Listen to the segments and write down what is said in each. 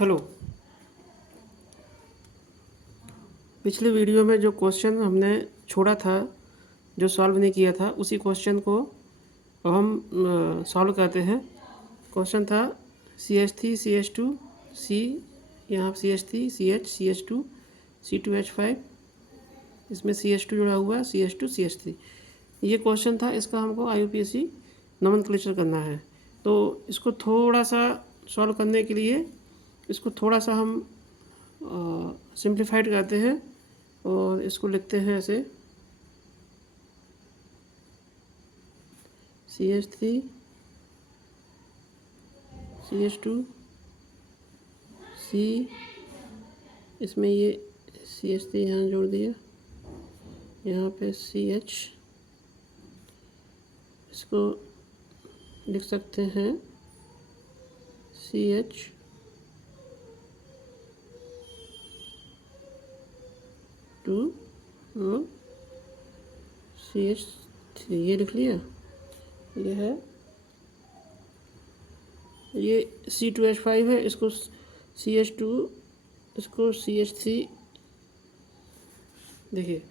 Hello. पिछले video में जो क्वेश्चन हमने छोड़ा था, जो सॉल्व नहीं किया था, उसी क्वेश्चन को अब हम सॉल्व करते हैं। क्वेश्चन था CH3 CH2 C, यहाँ CH3 CH CH2 C2H5, इसमें CH2 जुड़ा हुआ है, CH2 CH3। ये क्वेश्चन था, इसका हमको IUPAC नोमेनक्लेचर करना है। तो इसको थोड़ा सा सॉल्व करने के लिए इसको थोड़ा सा हम सिंप्लीफाइड करते हैं और इसको लिखते हैं ऐसे CH3 CH2 C, इसमें ये CH3 यहाँ जोड़ दिया, यहाँ पे CH, इसको लिख सकते हैं CH टू और CH3, ये लिख लिया। ये है, ये C2H5 है, इसको CH2, इसको CH3, देखिए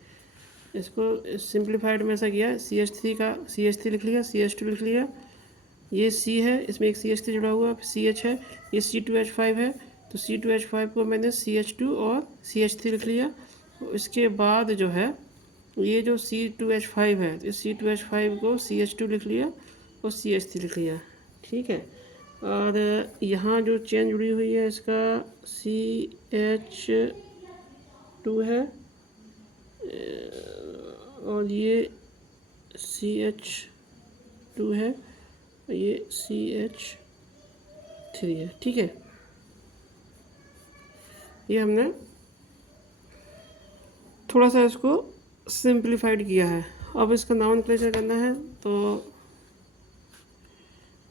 इसको सिंप्लीफाइड में ऐसा किया, CH3 का CH3 लिख लिया, CH2 लिख लिया, ये C है, इसमें एक CH3 जुड़ा हुआ CH है, ये C2H5 है, तो C2H5 को मैंने CH2 और CH3 लिख लिया। इसके बाद जो है ये जो C2H5 है, इस C2H5 को CH2 लिख लिया और CH3 लिख लिया, ठीक है। और यहाँ जो चेन जुड़ी हुई है इसका CH2 है और ये CH2 है, ये CH3 है, ठीक है। ये हमने थोड़ा सा इसको सिंप्लीफाइड किया है। अब इसका नोमेनक्लेचर करना है, तो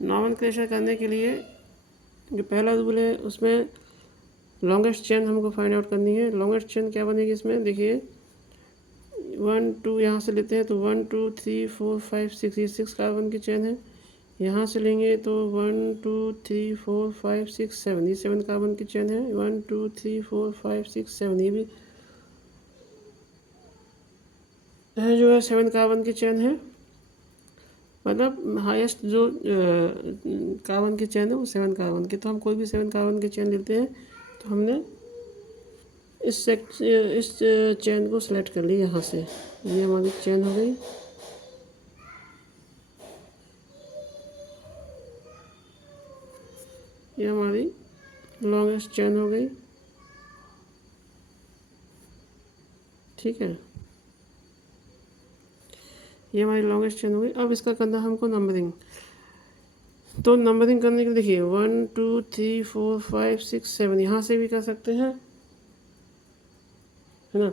नोमेनक्लेचर करने के लिए जो पहला रूल है उसमें लॉन्गेस्ट चेन हमको फाइंड आउट करनी है। लॉन्गेस्ट चेन क्या बनेगी इसमें, देखिए 1 2 यहाँ से लेते हैं तो 1 2 3 4 5 6, ये 6 कार्बन की चेन है। यहाँ से लेंगे तो 1 2 3 4 5 6 7, ये 7 कार्बन की चेन है। 1 2 3 4 5 6 7, ये भी है जो है 7 कार्बन की चेन है। मतलब हाईएस्ट जो कार्बन की चेन है वो 7 कार्बन की। तो हम कोई भी 7 कार्बन की चेन लेते हैं तो हमने इस चेन को सिलेक्ट कर लिया यहाँ से, ये हमारी चेन हो गई। ये हमारी लॉन्गेस्ट चेन हो गई, ठीक है। ये हमारी लॉन्गेस्ट चेन हो गई। अब इसका करना हमको नंबरिंग। तो नंबरिंग करने के लिए देखिए 1 2 3 4 5 6 7, यहाँ से भी कर सकते हैं, है ना।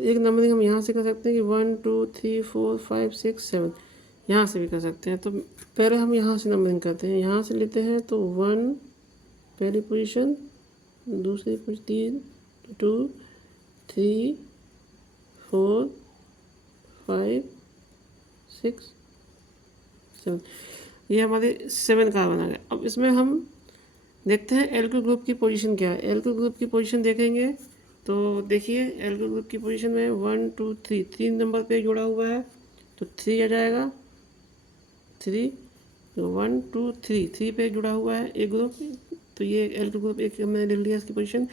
एक नंबरिंग हम यहाँ से कर सकते हैं कि 1 2 3 4 5 6 7, यहाँ से भी कर सकते हैं। तो पहले हम यहाँ से नंबरिंग करते हैं, यहाँ से लेते हैं तो 1 पहली पोजीशन, दूसरी पोजीशन 2 3 4 5 6 7, ये हमारे 7 कार्बन आ गए। अब इसमें हम देखते हैं एल्किल ग्रुप की पोजीशन क्या है। एल्किल ग्रुप की पोजीशन देखेंगे तो देखिए एल्किल ग्रुप की पोजीशन में 1 2 3, 3 नंबर पे जुड़ा हुआ है तो 3 आ जाएगा, 3, 1 2 3, 3 पे जुड़ा हुआ है एक ग्रुप, तो ये एल्किल ग्रुप एक हमने लिख लिया इसकी पोजीशन।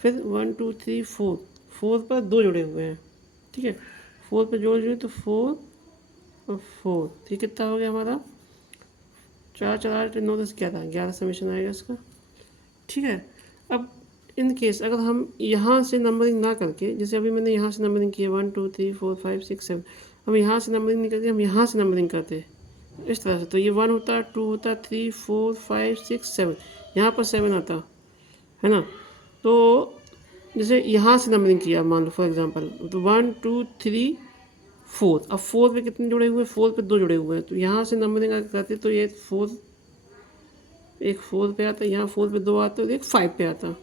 फिर 1 2 3 4, 4 पर 2 जुड़े हुए हैं, ठीक है। 4 पर जुड़े तो 4 और 4, ये कितना हो गया हमारा 4 4 8 9 10 11, 11 समीशन आएगा इसका, ठीक है। अब इन केस अगर हम यहाँ से नंबरिंग ना करके, जैसे अभी मैंने यहाँ से नंबरिंग किया 1 2 3 4 5 6 7, हम यहाँ से नंबरिंग नहीं करते, हम यहाँ से नंबरिंग करते इस तरह से, तो ये 1 होता, 2 होता, 3 4 5 6 7, यहाँ पर 7 आता है ना। तो जैसे यहाँ से नंबरिंग किया मान लो फॉर एग्जांपल, तो 1 2 3 4, अब 4 पे कितने जुड़े हुए हैं, 4 पे 2 जुड़े हुए हैं, तो यहाँ से नंबरिंग अगर करते तो ये 4, एक 4 पे आता, यहाँ 4 पे 2 आता और एक 5 पे आता।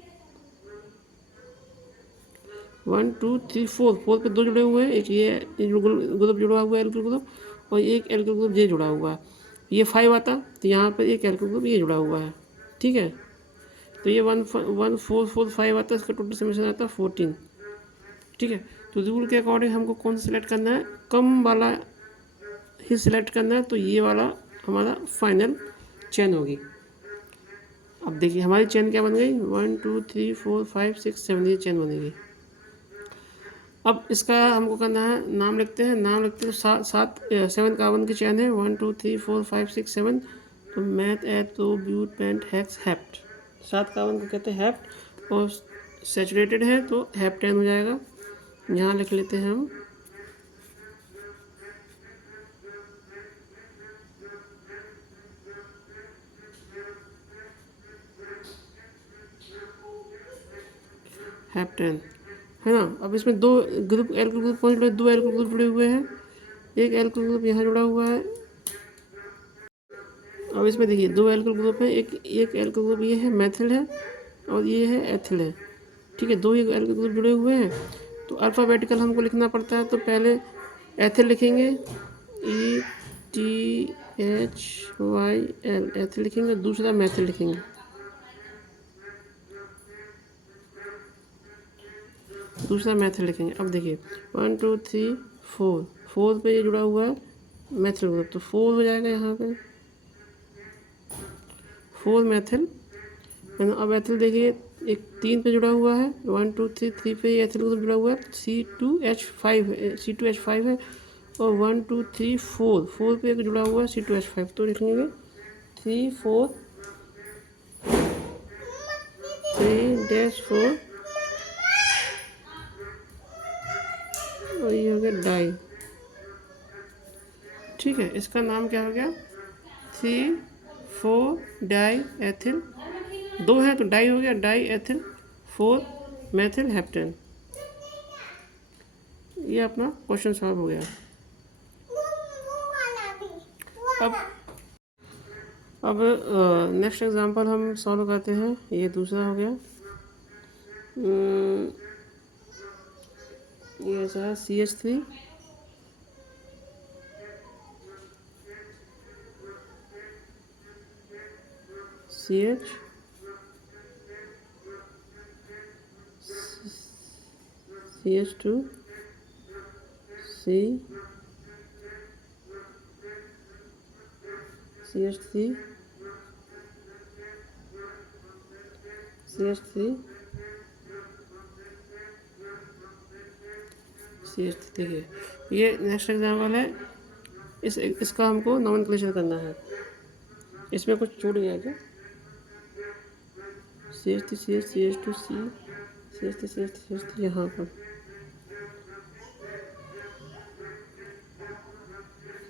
1 2 3 4, 4 पे 2 जुड़े हुए हैं, एक ये ग्रुप जुड़ा हुआ है एल्किल ग्रुप, और एक एल्किल ग्रुप ये जुड़ा हुआ है, ये 5 आता, तो यहाँ पर एक एल्किल ग्रुप ये जुड़ा हुआ है, ठीक है। तो ये 1445 आता है, इसका टोटल समेशन आता है 14। ठीक है, तो रूल के अकॉर्डिंग हमको कौन सा सिलेक्ट करना है, कम वाला ही सिलेक्ट करना है, तो ये वाला हमारा फाइनल चेन होगी। अब देखिए हमारी चेन क्या बन गई, 1 2 3 4 5 6 7, ये चेन बनेगी। अब इसका हमको करना है, नाम लिखते हैं, नाम लिखते हैं, तो 7 कार्बन की चेन है, 1 2 3 4 5 6 7, तो meth eth but pent hex hept, 7 carbon को कहते हैं हेप्ट, और सैचुरेटेड है तो हेप्टेन हो जाएगा। यहाँ लिख लेते हैं हम हेप्टेन, है ना। अब इसमें दो ग्रुप एल्किल ग्रुप कौन जुड़े, 2 एल्किल ग्रुप जुड़े हुए हैं, एक एल्किल ग्रुप यहाँ जुड़ा हुआ है। अब इसमें देखिए 2 एल्किल ग्रुप है, एक एल्किल ग्रुप ये है मैथिल है और ये है एथिल है। ठीक है, 2 ही एल्किल ग्रुप जुड़े हुए हैं, तो अल्फ़ाबेटिकल हमको लिखना पड़ता है। तो पहले एथिल लिखेंगे, ETHYL एथिल लिखेंगे, दूसरा मैथिल लिखेंगे, दूसरा मैथिल लिखेंगे। अब देखिए 1 2 3 4, 4 पे ये जुड़ा हुआ है मैथिल ग्रुप, तो 4 हो जाएगा यहाँ पे, 4 मैथिल है ना। अब एथिल देखिए एक 3 पे जुड़ा हुआ है, 1 2 3, 3 पे ये एथिल ग्रुप जुड़ा हुआ है, C2H5 है, C2H5 है, और 1 2 3 4, 4 पे एक जुड़ा हुआ है C2H5, तो लिखेंगे 3 4 3-4, और ये हो गया डाई। ठीक है, इसका नाम क्या हो गया, 3 4 डाई एथिल, 2 है तो डाई हो गया, डाई एथिल 4 मैथिल हेप्टेन। ये अपना क्वेश्चन सॉल्व हो गया। अब नेक्स्ट एग्जांपल हम सॉल्व करते हैं, ये दूसरा हो गया। ये ऐसा है CH3 CH CH2 C CH3 CH3 CH3। देखिए ये नेक्स्ट एग्जाम्पल है, इसका हमको नॉमेनक्लेचर करना है। इसमें कुछ छूट गया क्या, CH3 CH CH2 C CH3 CH3 CH3, यहाँ पर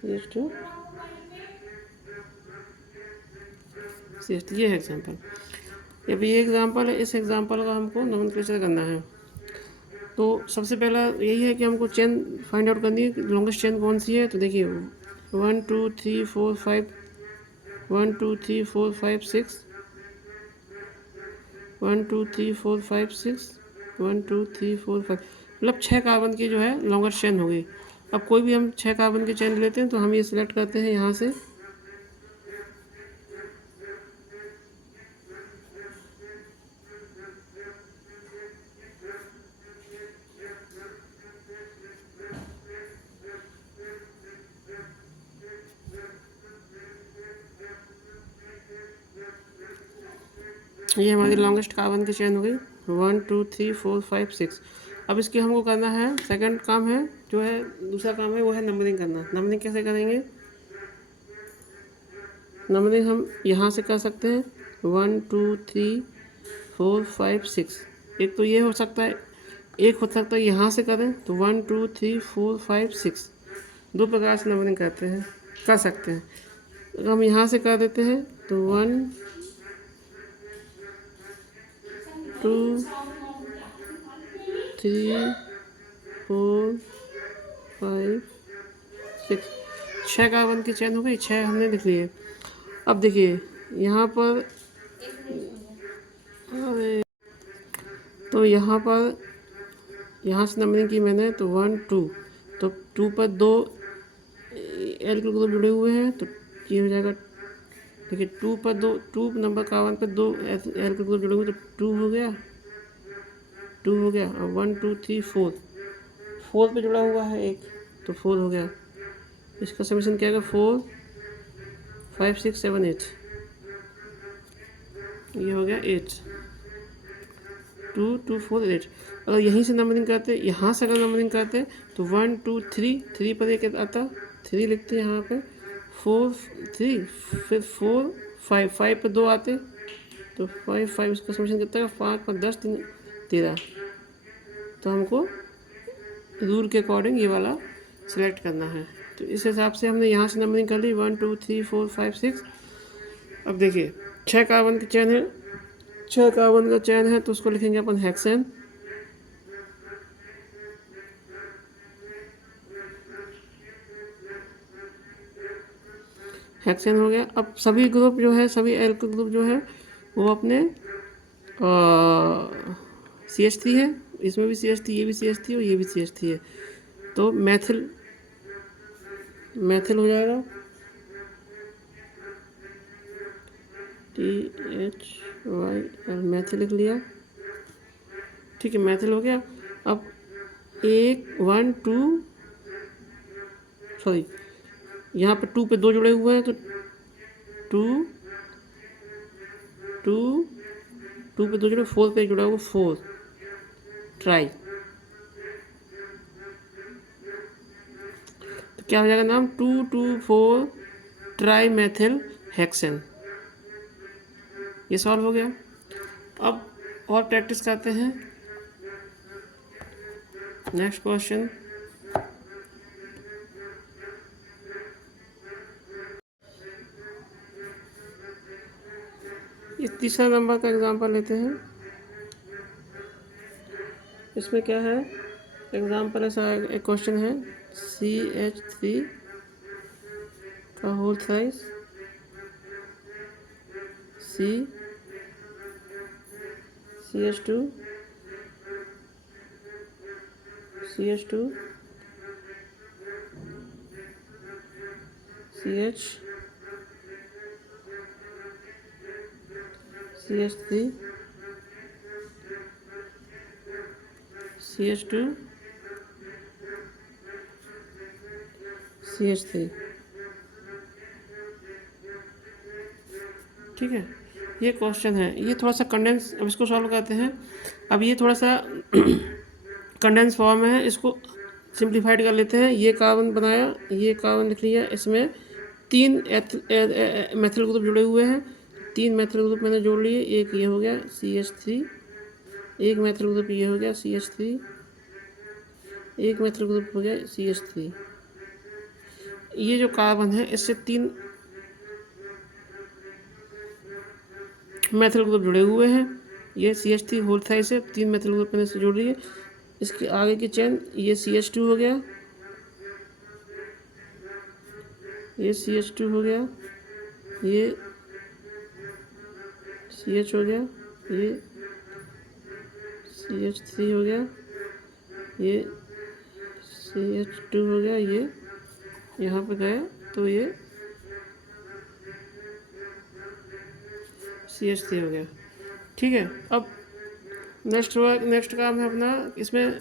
CH2 CH3, ये है एग्जाम्पल। अब ये एग्जाम्पल है, इस एग्जाम्पल का हमको नॉमेनक्लेचर करना है। तो सबसे पहला यही है कि हमको चेन फाइंड आउट करनी है, लॉन्गेस्ट चेन कौन सी है। तो देखिए 1 2 3 4 5, 1 2 3 4 5 6, 1 2 3 4 5 6, 1 2 3 4 5, मतलब 6 कार्बन की जो है लॉन्गेस्ट चेन होगी। अब कोई भी हम 6 कार्बन की चेन लेते हैं, तो हम ये सिलेक्ट करते हैं यहाँ से, ये हमारी लॉन्गेस्ट कार्बन की चेन हो गई 1 2 3 4 5 6। अब इसकी हमको करना है, सेकंड काम है जो है, दूसरा काम है वो है नंबरिंग करना। नंबरिंग कैसे करेंगे, नंबरिंग हम यहाँ से कर सकते हैं 1 2 3 4 5 6। एक तो ये हो सकता है, एक हो सकता है यहाँ से करें, तो 1 2 3 4 5 6, 2 प्रकार से नंबरिंग कर सकते हैं। अगर हम यहाँ से कर देते हैं तो 1 2 3 4 5 6, 6 कार्बन की चेन हो गई, 6 हमने लिख लिए। अब देखिए यहाँ पर, तो यहाँ से नंबरिंग की मैंने, तो 1 2, तो 2 पर 2 एल्किल ग्रुप जुड़े हुए हैं, तो ये हो जाएगा देखिए 2 पर 2 नंबर कार्बन पर 2 एल्किल ग्रुप जुड़े हुए तो 2 हो गया, 2 हो गया। और 1 2 3 4, 4 पे जुड़ा हुआ है एक, तो 4 हो गया। इसका समीशन क्या होगा? 4 5 6 7 8, ये हो गया 8, 2 2 4 8। अगर यहीं से नंबरिंग करते, यहाँ से अगर नंबरिंग करते तो 1 2 3, 3 पर एक आता, 3 लिखते हैं यहाँ पे, 4 3, फिर 4 5, 5 पर 2 आते तो 5 5, इसका समीशन कितना है? 5 पर 10 3 13। तो हमको रूल के अकॉर्डिंग ये वाला सिलेक्ट करना है। तो इस हिसाब से हमने यहाँ से नंबरिंग कर ली 1 2 3 4 5 6। अब देखिए 6 कार्बन की चेन है, 6 कार्बन का चेन है तो उसको लिखेंगे अपन हेक्सेन। हेक्सेन हो गया। अब सभी ग्रुप जो है, सभी एल्किल ग्रुप जो है वो अपने CH3 है, इसमें भी CH3, ये भी CH3 और ये भी CH3 है, तो मैथिल मैथिल हो जाएगा, THYL, मैथिल लिख लिया। ठीक है, मैथिल हो गया। अब 1 2, सॉरी यहाँ पे 2 पे 2 जुड़े हुए हैं तो 2 2 2 पे 2 जुड़े, 4 पे जुड़ा हुआ 4, ट्राई। तो क्या हो जाएगा नाम? 2 2 4 ट्राई मैथिल हेक्सेन। ये सॉल्व हो गया। अब और प्रैक्टिस करते हैं। नेक्स्ट क्वेश्चन, ये तीसरा नंबर का एग्जांपल लेते हैं। इसमें क्या है? एग्जांपल ऐसा एक क्वेश्चन है, CH3 का hole size CH2 CH2 CH CH3 CH2 CH3। ठीक है, ये क्वेश्चन है। ये थोड़ा सा कंडेंस, अब इसको सॉल्व करते हैं। अब ये थोड़ा सा कंडेंस फॉर्म में है, इसको सिंप्लीफाइड कर लेते हैं। ये कार्बन बनाया, ये कार्बन लिख लिया, इसमें 3 मैथिल ग्रुप जुड़े हुए हैं, 3 मैथिल ग्रुप मैंने जोड़ लिए। एक ये हो गया CH3, एक मैथिल ग्रुप ये हो गया CH3, एक मैथिल ग्रुप हो गया CH3। ये जो कार्बन है इससे 3 मैथिल ग्रुप जुड़े हुए हैं। ये CH3 होल साइज से 3 मैथिल ग्रुप मैंने से जोड़ लिए। इसके आगे की चेन, ये CH2 हो गया, ये CH2 हो गया, ये CH हो गया, ये CH3 हो गया, ये CH2 हो गया, ये यहाँ पे गया तो ये CH3 हो गया। ठीक है, अब नेक्स्ट काम है अपना, इसमें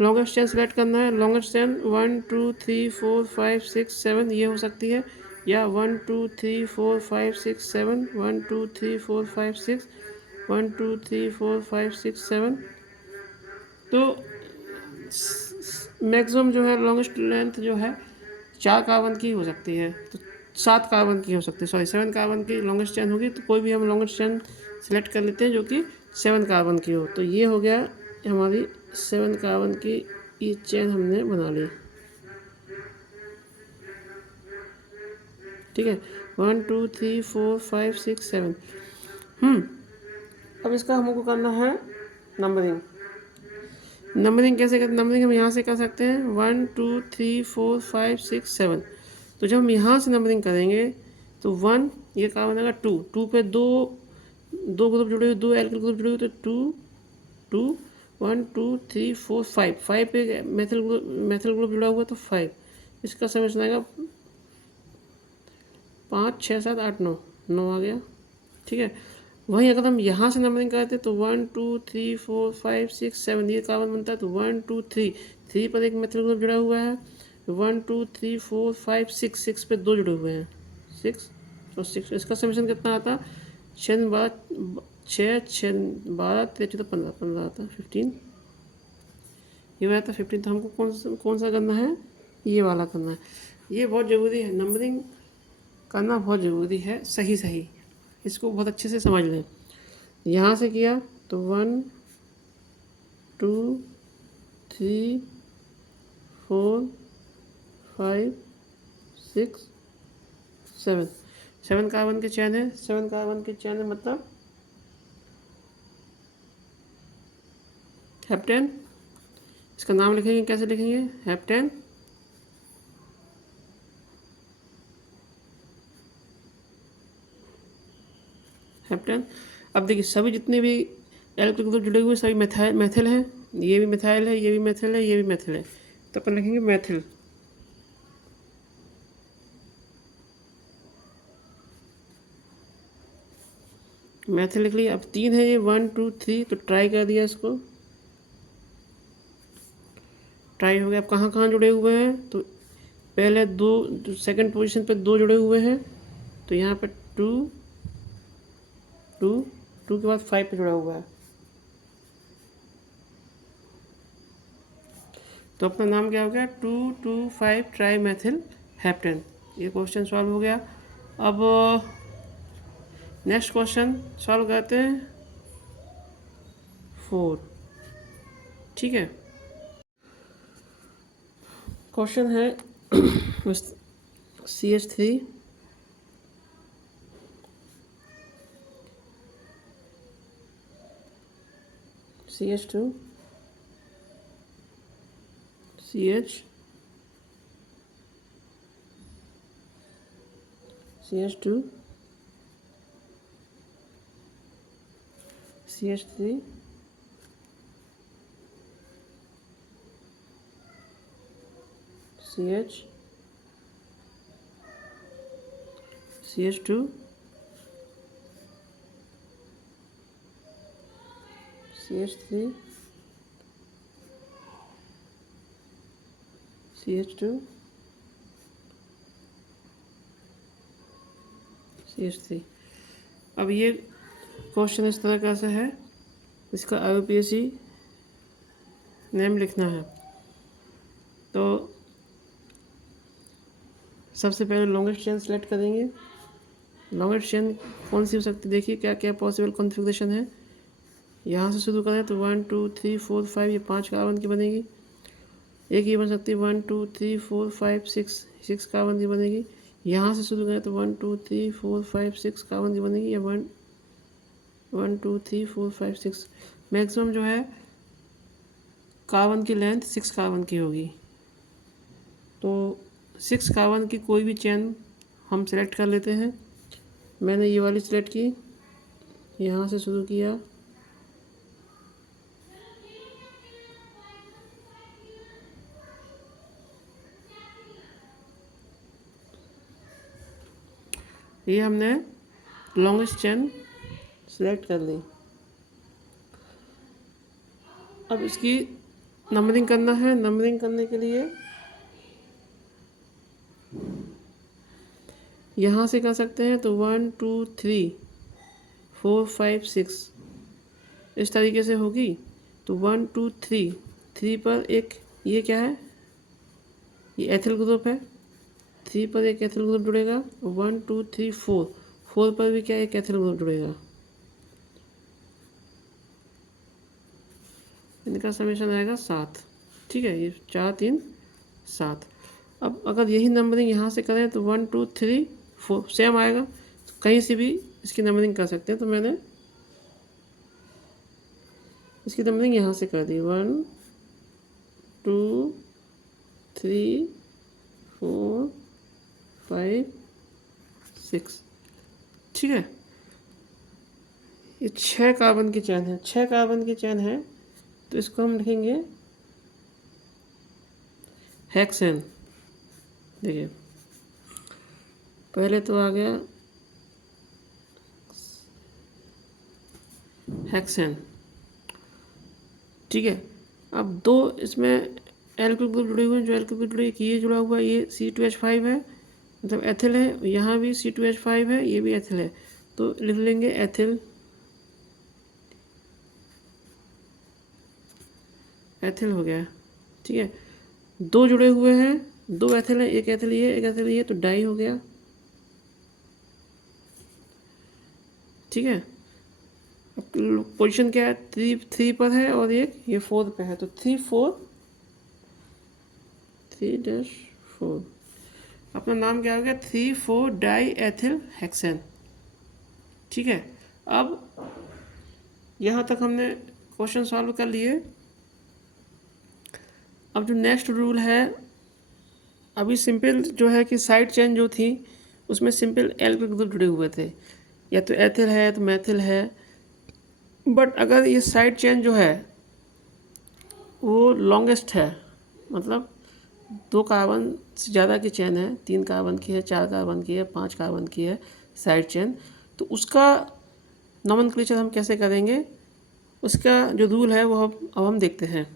लॉन्गेस्ट चेन सेलेक्ट करना है। लॉन्गेस्ट चेन 1 2 3 4 5 6 7 ये हो सकती है, या 1 2 3 4 5 6 7, 1 2 3 4 5 6, 1 2 3 4 5 6 7। तो मैक्सिमम जो है लॉन्गेस्ट लेंथ जो है 4 कार्बन की हो सकती है, तो 7 कार्बन की हो सकती है, सॉरी 7 कार्बन की लॉन्गेस्ट चेन होगी। तो कोई भी हम लॉन्गेस्ट चेन सेलेक्ट कर लेते हैं जो कि 7 कार्बन की हो। तो ये हो गया हमारी 7 कार्बन की ये चेन हमने बना ली। ठीक है, 1 2 3 4 5 6 7। अब इसका हमको करना है नंबरिंग। नंबरिंग कैसे करते? नंबरिंग हम यहाँ से कर सकते हैं 1 2 3 4 5 6 7। तो जब हम यहाँ से नंबरिंग करेंगे तो 1, ये क्या बनेगा 2, 2 पे 2 ग्रुप जुड़े हुए, 2 एल्किल ग्रुप जुड़े हुए, तो 2 2 1 2 3 4 5, 5 पे मैथिल ग्रुप जुड़ा हुआ तो 5। इसका समीशन आएगा 5 6 7 8 9, 9 आ गया, ठीक है। वहीं अगर हम यहाँ से नंबरिंग करते तो 1 2 3 4 5 6 7 ये कार्बन बनता है, तो 1 2 3 3 पर एक मेथिल ग्रुप जुड़ा हुआ है, 1 2 3 4 5 6 6 पे 2 जुड़े हुए हैं, 6 तो 6, इसका समीशन कितना आता, 6 12 6 6 12 13 14 15 15 आता है 15, ये वाला था 15। तो हमको कौन सा करना है, ये वाला करना है। ये बहुत ज़रूरी है, नंबरिंग करना बहुत ज़रूरी है, सही सही, इसको बहुत अच्छे से समझ लें। यहाँ से किया तो 1 2 3 4 5 6 7 7 कार्बन के चैन है, 7 कार्बन के चैन है मतलब हेप्टेन। इसका नाम लिखेंगे, कैसे लिखेंगे, हेप्टेन। हेप्टेन। अब देखिए सभी जितने भी इलेक्ट्रिक ग्रुप जुड़े हुए सभी मैथिल हैं, ये भी मिथाइल है, ये भी मैथिल है, ये भी मैथिल है, तो अपन लिखेंगे मैथिल। मैथिल लिख लिया। अब 3 है ये, 1 2 3, तो ट्राई कर दिया इसको, ट्राई हो गया। अब कहाँ कहाँ जुड़े हुए हैं, तो पहले 2 सेकंड पोजीशन पे 2 जुड़े हुए हैं, तो यहाँ पे 2 2 2 के बाद 5 पे जुड़ा हुआ है, तो अपना नाम क्या हो गया, 2 2 5 ट्राई मैथिल हेप्टेन। ये क्वेश्चन सॉल्व हो गया। अब नेक्स्ट क्वेश्चन सॉल्व करते हैं 4, ठीक है। क्वेश्चन है CH3 CH2 CH CH2 CH3 CH CH2 CH3 CH2 CH3। अब ये क्वेश्चन इस तरह का से है, इसका IUPAC नेम लिखना है। तो सबसे पहले लॉन्गेस्ट चेन सेलेक्ट करेंगे। लॉन्गेस्ट चेन कौन सी हो सकती है, देखिए क्या क्या पॉसिबल कॉन्फ़िगरेशन है। यहाँ से शुरू करें तो 1 2 3 4 5 ये 5 कार्बन की बनेगी। एक ये बन सकती है 1 2 3 4 5 6 कार्बन की बनेगी। यहाँ से शुरू करें तो 1 2 3 4 5 6 कार्बन की बनेगी, या 1 2 3 4 5 6। मैक्सिमम जो है कार्बन की लेंथ 6 कार्बन की होगी, तो 6 कार्बन की कोई भी चेन हम सेलेक्ट कर लेते हैं। मैंने ये वाली सेलेक्ट की, यहाँ से शुरू किया, ये हमने लॉन्गेस्ट चेन सेलेक्ट कर ली। अब इसकी नंबरिंग करना है। नंबरिंग करने के लिए यहाँ से कर सकते हैं, तो 1 2 3 4 5 6 इस तरीके से होगी। तो 1 2 3 3 पर एक ये क्या है, ये एथिल ग्रुप है, 3 पर एक एथिल ग्रुप जुड़ेगा। 1 2 3 4 4 पर भी क्या एक एथिल ग्रुप जुड़ेगा। इनका समेशन आएगा 7, ठीक है। ये 4 3 7। अब अगर यही नंबरिंग यहाँ से करें तो 1 2 3 4 सेम आएगा, तो कहीं से भी इसकी नंबरिंग कर सकते हैं। तो मैंने इसकी नंबरिंग यहाँ से कर दी, 1 2 3 4 5 6, ठीक है। ये 6 कार्बन की चैन है, 6 कार्बन की चैन है, तो इसको हम लिखेंगे हेक्सेन। देखिए पहले तो आ गया हेक्सेन। ठीक है, अब दो इसमें एल्किल ग्रुप जुड़े हुए हैं, जो एल्किल ग्रुप जुड़े, ये जुड़ा हुआ है, ये C2H5 है, मतलब एथिल है, यहाँ भी C2H5 है, ये भी एथिल है, तो लिख लेंगे एथिल, एथिल हो गया। ठीक है, दो जुड़े हुए हैं, दो एथिल है, एक एथिल ये, एक एथिल ये, तो डाई हो गया। ठीक है, पोजीशन क्या है, थ्री पर है और एक ये 4 पे है, तो 3,4 अपना नाम क्या हो गया, 3,4 डाई एथिल हेक्सेन। ठीक है, अब यहाँ तक हमने क्वेश्चन सॉल्व कर लिए। अब जो नेक्स्ट रूल है, अभी सिंपल जो है कि साइड चेन जो थी उसमें सिंपल एल्किल ग्रुप जुड़े हुए थे, या तो एथिल है तो मैथिल है, बट अगर ये साइड चेन जो है वो लॉन्गेस्ट है, मतलब 2 कार्बन से ज़्यादा की चेन है, 3 कार्बन की है, 4 कार्बन की है, 5 कार्बन की है साइड चेन, तो उसका नोमेनक्लेचर हम कैसे करेंगे, उसका जो रूल है वो अब हम देखते हैं।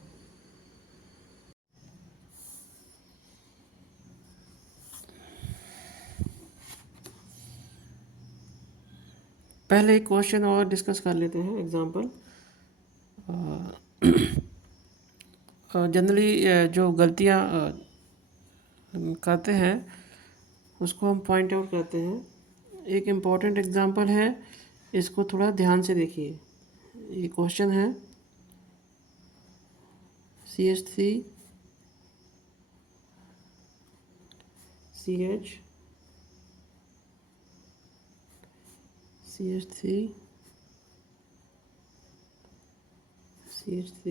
पहले एक क्वेश्चन और डिस्कस कर लेते हैं, एग्जांपल। जनरली जो गलतियाँ करते हैं उसको हम पॉइंट आउट करते हैं। एक इम्पॉर्टेंट एग्जांपल है, इसको थोड़ा ध्यान से देखिए। ये क्वेश्चन है CH3 CH CH3 CH3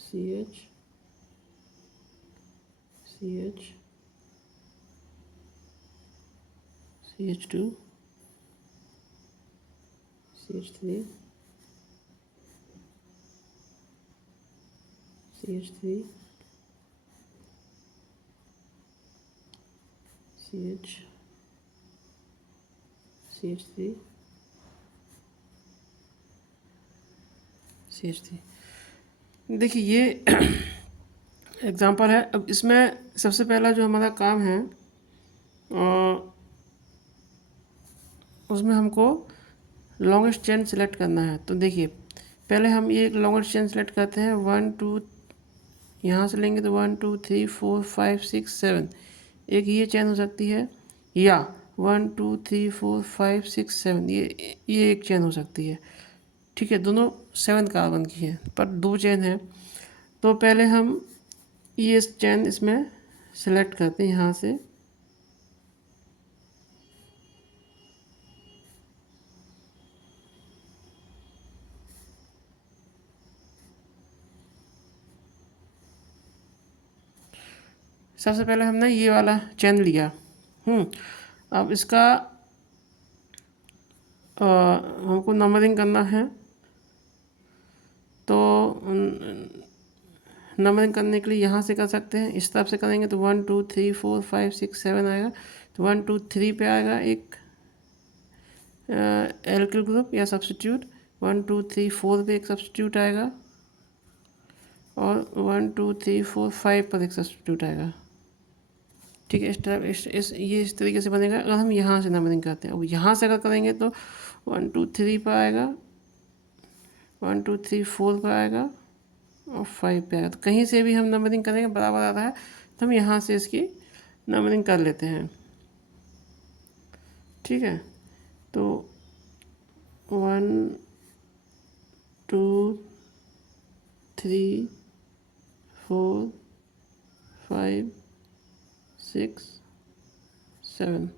CH CH CH2 CH3 CH3 CH CH3 CH3। देखिए ये एग्जांपल है। अब इसमें सबसे पहला जो हमारा काम है उसमें हमको लॉन्गेस्ट चेन सेलेक्ट करना है। तो देखिए पहले हम ये लॉन्गेस्ट चेन सेलेक्ट करते हैं, 1 2, यहाँ से लेंगे तो 1 2 3 4 5 6 7, एक ये चेन हो सकती है, या 1 2 3 4 5 6 7, ये एक चेन हो सकती है। ठीक है, दोनों 7 कार्बन की है, पर दो चेन है, तो पहले हम ये चेन इसमें सेलेक्ट करते हैं यहाँ से। सबसे पहले हमने ये वाला चेन लिया। अब इसका हमको नंबरिंग करना है, तो नंबरिंग करने के लिए यहाँ से कर सकते हैं, इस तरफ से करेंगे तो 1 2 3 4 5 6 7 आएगा, तो 1 2 3 पे आएगा एक एल्किल ग्रुप या सब्स्टिट्यूट, 1 2 3 4 पे एक सब्स्टिट्यूट आएगा, और 1 2 3 4 5 पर एक सब्स्टिट्यूट आएगा। ठीक है, इस तरीके से बनेगा अगर हम यहाँ से नंबरिंग करते हैं। अब यहाँ से अगर करेंगे तो 1 2 3 पर आएगा, 1 2 3 4 पर आएगा और 5 पे आएगा। तो कहीं से भी हम नंबरिंग करेंगे बराबर आ रहा है, तो हम यहाँ से इसकी नंबरिंग कर लेते हैं। ठीक है, तो 1 2 3 4 5 6 7,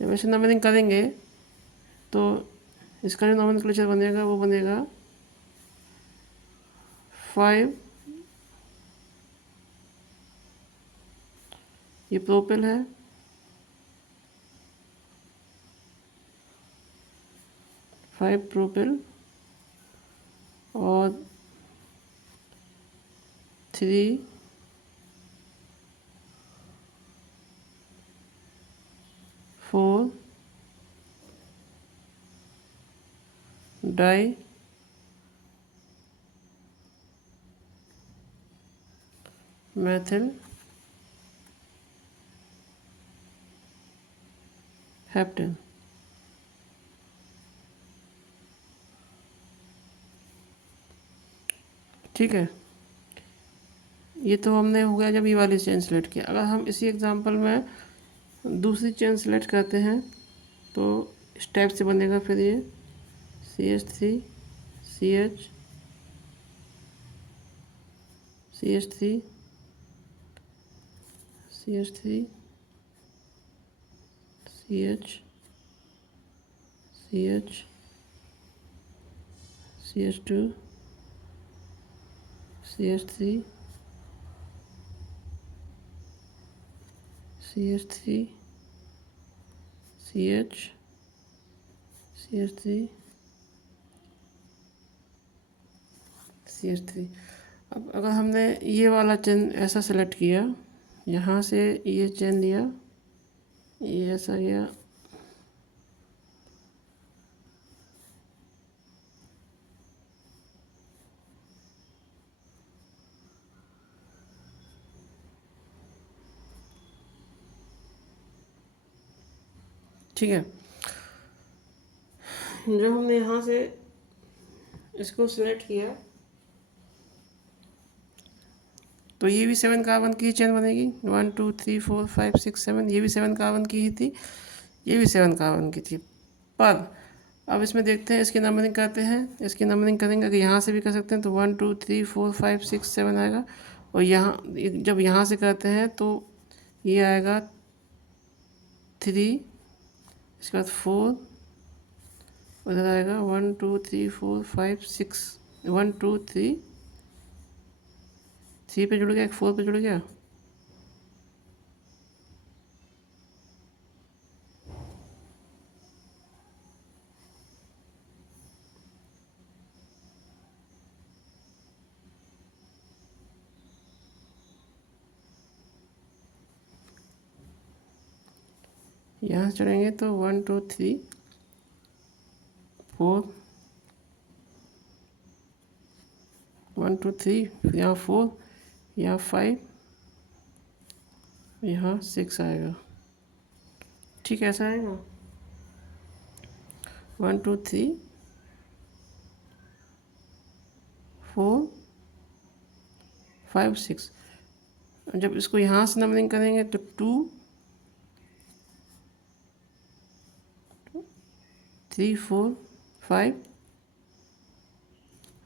जब ऐसे नंबरिंग करेंगे तो इसका जो नोमेनक्लेचर बनेगा वो बनेगा 5, ये प्रोपिल है, 5 प्रोपिल, और 3 4 डाई मेथिल हेप्टेन। ठीक है, ये तो हमने हो गया जब ये वाली चेन सेलेक्ट किया। अगर हम इसी एग्जांपल में दूसरी चेन सेलेक्ट करते हैं तो इस टाइप से बनेगा। फिर ये CH3 CH CH3 CH3 CH CH CH2 CH3 CH3 CH CH3 CH3। अब अगर हमने ये वाला चेन ऐसा सेलेक्ट किया, यहाँ से ये चेन लिया, ये ऐसा गया, ठीक है। जब हमने यहाँ से इसको सिलेक्ट किया तो ये भी 7 कार्बन की चेन बनेगी। 1 2 3 4 5 6 7, ये भी 7 कार्बन की ही थी, ये भी 7 कार्बन की थी। पर अब इसमें देखते हैं, इसकी नंबरिंग करते हैं। इसकी नंबरिंग करेंगे, अगर यहाँ से भी कर सकते हैं तो 1 2 3 4 5 6 7 आएगा। और यहाँ जब यहाँ से करते हैं तो ये आएगा 3, इसके बाद 4, उधर आएगा 1 2 3 4 5 6, 1 2 3 पे जुड़ गया, एक 4 पे जुड़ गया। यहाँ से चढ़ेंगे तो 1 2 3 4, 1 2 3, यहाँ 4, यहाँ 5, यहाँ 6 आएगा। ठीक है, ऐसा आएगा 1 2 3 4 5 6। जब इसको यहाँ से नंबरिंग करेंगे तो 2 3 4 5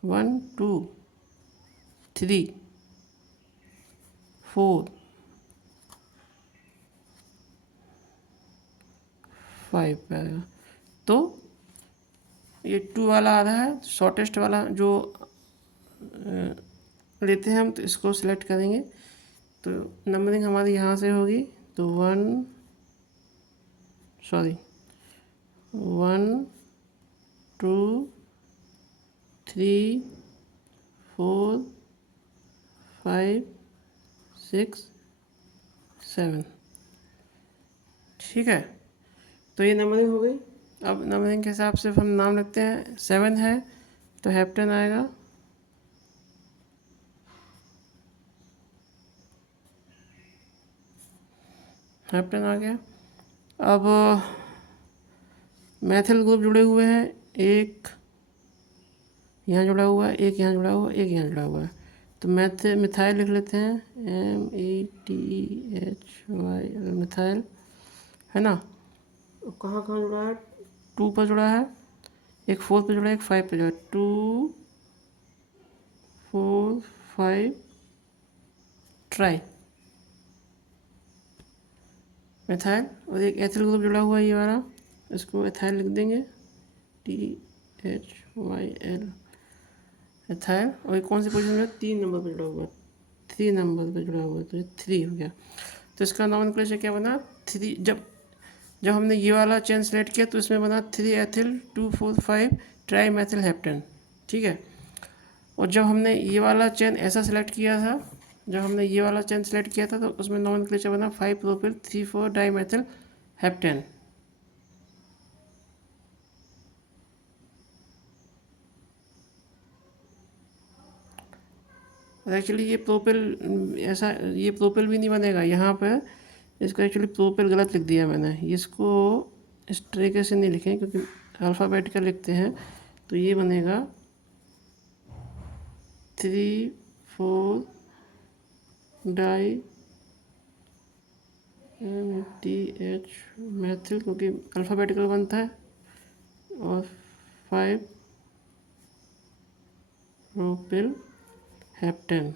1 2 3 4 5 पे आएगा। तो ये 2 वाला आ रहा है, शॉर्टेस्ट वाला जो लेते हैं हम, तो इसको सिलेक्ट करेंगे तो नंबरिंग हमारी यहाँ से होगी। तो 1 2 3 4 5 6 7। ठीक है, तो ये नंबरिंग हो गई। अब नंबरिंग के हिसाब से हम नाम लिखते हैं। 7 है तो हेप्टेन आएगा, हेप्टेन आ गया। अब मैथिल ग्रुप जुड़े हुए हैं, एक यहाँ जुड़ा हुआ है, एक यहाँ जुड़ा हुआ है, एक यहाँ जुड़ा हुआ है। तो मिथाइल लिख लेते हैं, METHY, मिथाइल है ना। कहाँ कहाँ जुड़ा है? 2 पर जुड़ा है, एक 4 पर जुड़ा है, एक 5 पर जुड़ा है। 2 4 5 ट्राई मिथाइल। और एक एथिल ग्रुप जुड़ा हुआ है ये वाला, इसको एथाइल लिख देंगे, THYL एथाइल। और ये कौन सी पोजीशन में? 3 नंबर पर जुड़ा हुआ है, 3 नंबर पर जुड़ा हुआ है, तो ये 3 हो गया। तो इसका नॉमेनक्लेचर क्या बना? 3। जब हमने ये वाला चेन सेलेक्ट किया तो इसमें बना 3 एथिल 2 4 5 ट्राई मैथिल हेप्टेन। ठीक है, और जब हमने ये वाला चेन ऐसा सेलेक्ट किया था, तो उसमें नॉमेनक्लेचर बना 5 प्रोपिल 3 4 डाई मैथिल हेप्टेन। और एक्चुअली ये प्रोपेल ऐसा ये प्रोपेल भी नहीं बनेगा यहाँ पर। इसको एक्चुअली प्रोपेल गलत लिख दिया मैंने, इसको इस तरीके से नहीं लिखें क्योंकि अल्फ़ाबेटिकल लिखते हैं। तो ये बनेगा 3,4 डाई MTH मैथिल, क्योंकि अल्फ़ाबेटिकल बनता है, और 5 प्रोपिल हेप्टेन।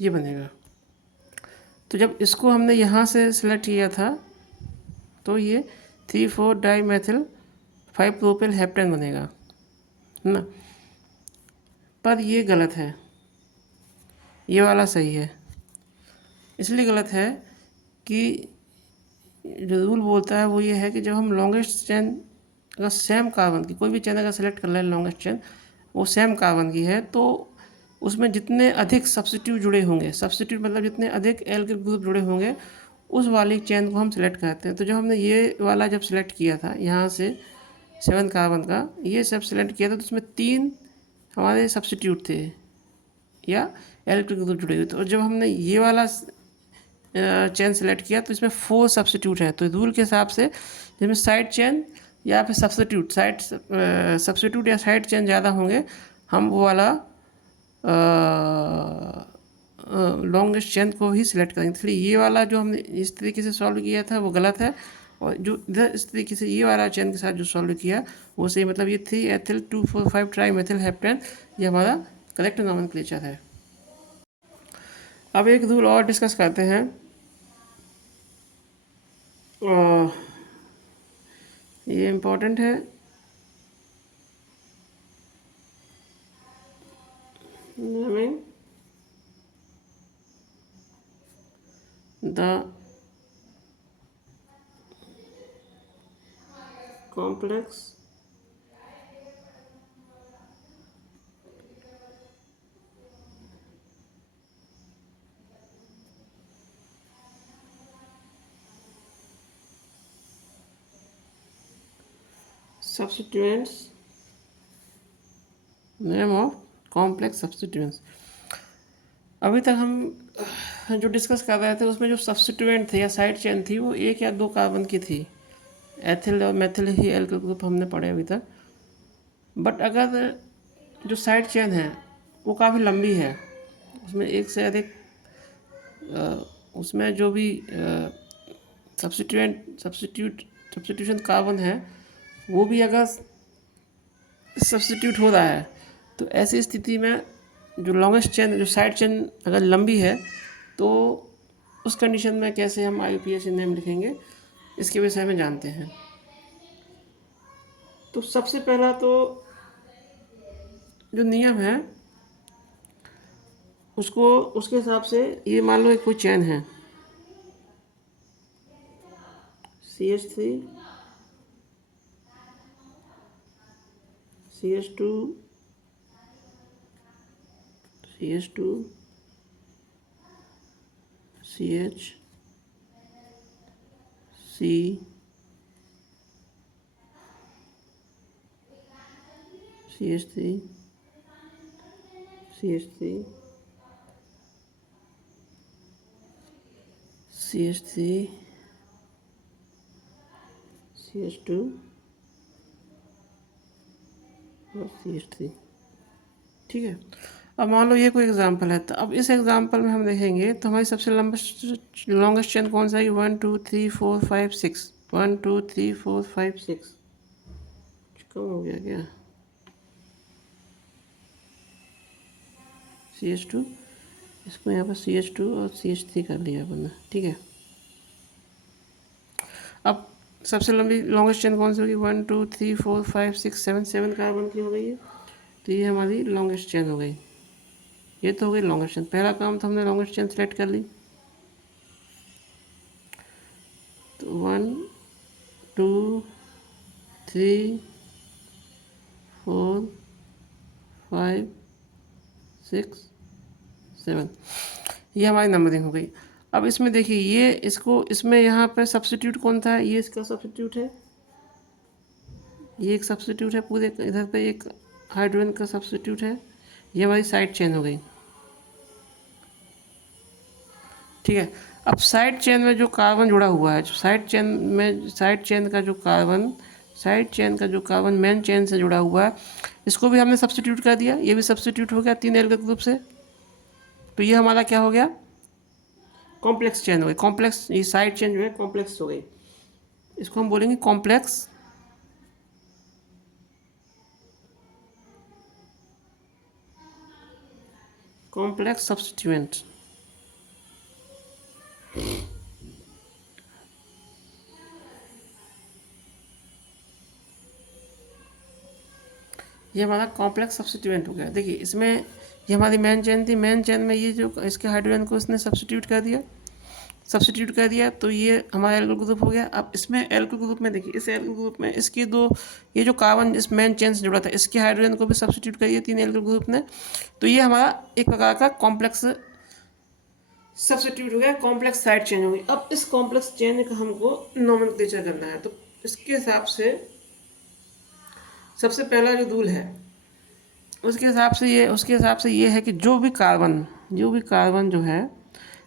ये बनेगा। तो जब इसको हमने यहाँ से सिलेक्ट किया था तो ये 3,4 डाई मैथिल 5 प्रोपिल हेप्टेन बनेगा, है ना। पर ये गलत है, ये वाला सही है। इसलिए गलत है कि जो रूल बोलता है वो ये है कि जब हम लॉन्गेस्ट चेन अगर सेम कार्बन की, कोई भी चेन अगर सेलेक्ट कर लें लॉन्गेस्ट चेन वो सेम कार्बन की है, तो उसमें जितने अधिक सब्स्टिट्यूट जुड़े होंगे, सब्स्टिट्यूट मतलब जितने अधिक एल्किल ग्रुप जुड़े होंगे, उस वाली चेन को हम सिलेक्ट करते हैं। तो जब हमने ये वाला जब सिलेक्ट किया था यहाँ से 7 कार्बन का, ये सब सिलेक्ट किया था, तो उसमें 3 हमारे सब्स्टिट्यूट थे या एल्किल ग्रुप जुड़े हुए थे। और जब हमने ये वाला चेन सेलेक्ट किया तो इसमें 4 सब्स्टिट्यूट है। तो रूल के हिसाब से जिसमें साइड चेन या फिर सब्स्टिट्यूट सब्स्टिट्यूट या साइड चेन ज़्यादा होंगे, हम वो वाला लॉन्गेस्ट चेन को ही सिलेक्ट करेंगे। इसलिए ये वाला जो हमने इस तरीके से सॉल्व किया था वो गलत है, और जो इधर इस तरीके से ये वाला चेन के साथ जो सॉल्व किया वो सही। मतलब ये 3 एथिल 2,4,5 ट्राई मेथिल हेप्टेन, ये हमारा करेक्ट नॉमेनक्लेचर है। अब एक रूल और डिस्कस करते हैं, ये इम्पोर्टेंट है। The complex substituents, name of complex substituents. अभी तक हम जो डिस्कस कर रहे थे उसमें जो सब्स्टिट्यूएंट थे या साइड चेन थी वो 1 या 2 कार्बन की थी, एथिल और मेथिल ही एल्किल ग्रुप हमने पढ़े अभी तक। बट अगर जो साइड चेन है वो काफ़ी लंबी है, उसमें एक से अधिक उसमें जो भी सब्स्टिट्यूशन कार्बन है वो भी अगर सब्स्टिट्यूट हो रहा है, तो ऐसी स्थिति में जो लॉन्गेस्ट चेन जो साइड चेन अगर लंबी है तो उस कंडीशन में कैसे हम IUPAC नेम लिखेंगे इसके विषय में जानते हैं। तो सबसे पहला तो जो नियम है उसको उसके हिसाब से ये मान लो एक कोई चेन है CH3 CH2 CH2 CH C CH3 CH3 CH3 CH2 और CH3। ठीक है। अब मान लो ये कोई एग्जांपल है, तो अब इस एग्जांपल में हम देखेंगे तो हमारी सबसे लॉन्गेस्ट चेन कौन सा है? 1 2 3 4 5 6 1 2 3 4 5 6। कम हो गया क्या? CH2, इसको यहाँ पर CH2 और CH3 कर लिया अपन ने। ठीक है। अब सबसे लंबी लॉन्गेस्ट चेन कौन सी होगी? 1 2 3 4 5 6 7 7 कार्बन की हो गई है, तो ये हमारी लॉन्गेस्ट चेन हो गई। ये तो हो गई लॉन्गेस्ट चेन। पहला काम तो हमने लॉन्गेस्ट चेन सेलेक्ट कर ली, तो 1 2 3 4 5 6 7, ये हमारी नंबरिंग हो गई। अब इसमें देखिए ये इसको इसमें यहाँ पे सब्स्टिट्यूट कौन था? ये इसका सब्स्टिट्यूट है, ये एक सब्स्टिट्यूट है पूरे, इधर पे एक हाइड्रोजन का सब्स्टिट्यूट है, ये हमारी साइड चेन हो गई। ठीक है, अब साइड चेन में जो कार्बन जुड़ा हुआ है, साइड चेन का जो कार्बन मेन चेन से जुड़ा हुआ है, इसको भी हमने सब्स्टिट्यूट कर दिया, ये भी सब्स्टिट्यूट हो गया 3 एल्किल ग्रुप से। तो ये हमारा क्या हो गया, कॉम्प्लेक्स चेन हो गई। कॉम्प्लेक्स, ये साइड चेन जो है कॉम्प्लेक्स हो गई, इसको हम बोलेंगे कॉम्प्लेक्स सब्स्टिट्यूएंट। ये हमारा कॉम्प्लेक्स सब्स्टिट्यूएंट हो गया। देखिए इसमें ये हमारी मेन चेन थी, मेन चेन में ये जो इसके हाइड्रोजन को इसने सब्स्टिट्यूट कर दिया, तो ये हमारा एल्किल ग्रुप हो गया। अब इसमें एल्किल ग्रुप में देखिए, इस एल्किल ग्रुप में इसकी दो, ये जो कार्बन इस मेन चेन से जुड़ा था, इसके हाइड्रोजन को भी सब्स्टिट्यूट कर दिया 3 एल्किल ग्रुप ने। तो ये हमारा एक प्रकार का कॉम्प्लेक्स सब्स्टिट्यूट हो गया, कॉम्प्लेक्स साइड चेन हो गई। अब इस कॉम्प्लेक्स चेन का हमको नोमेनक्लेचर करना है। तो इसके हिसाब से सबसे पहला जो रूल है उसके हिसाब से ये है कि जो भी कार्बन जो है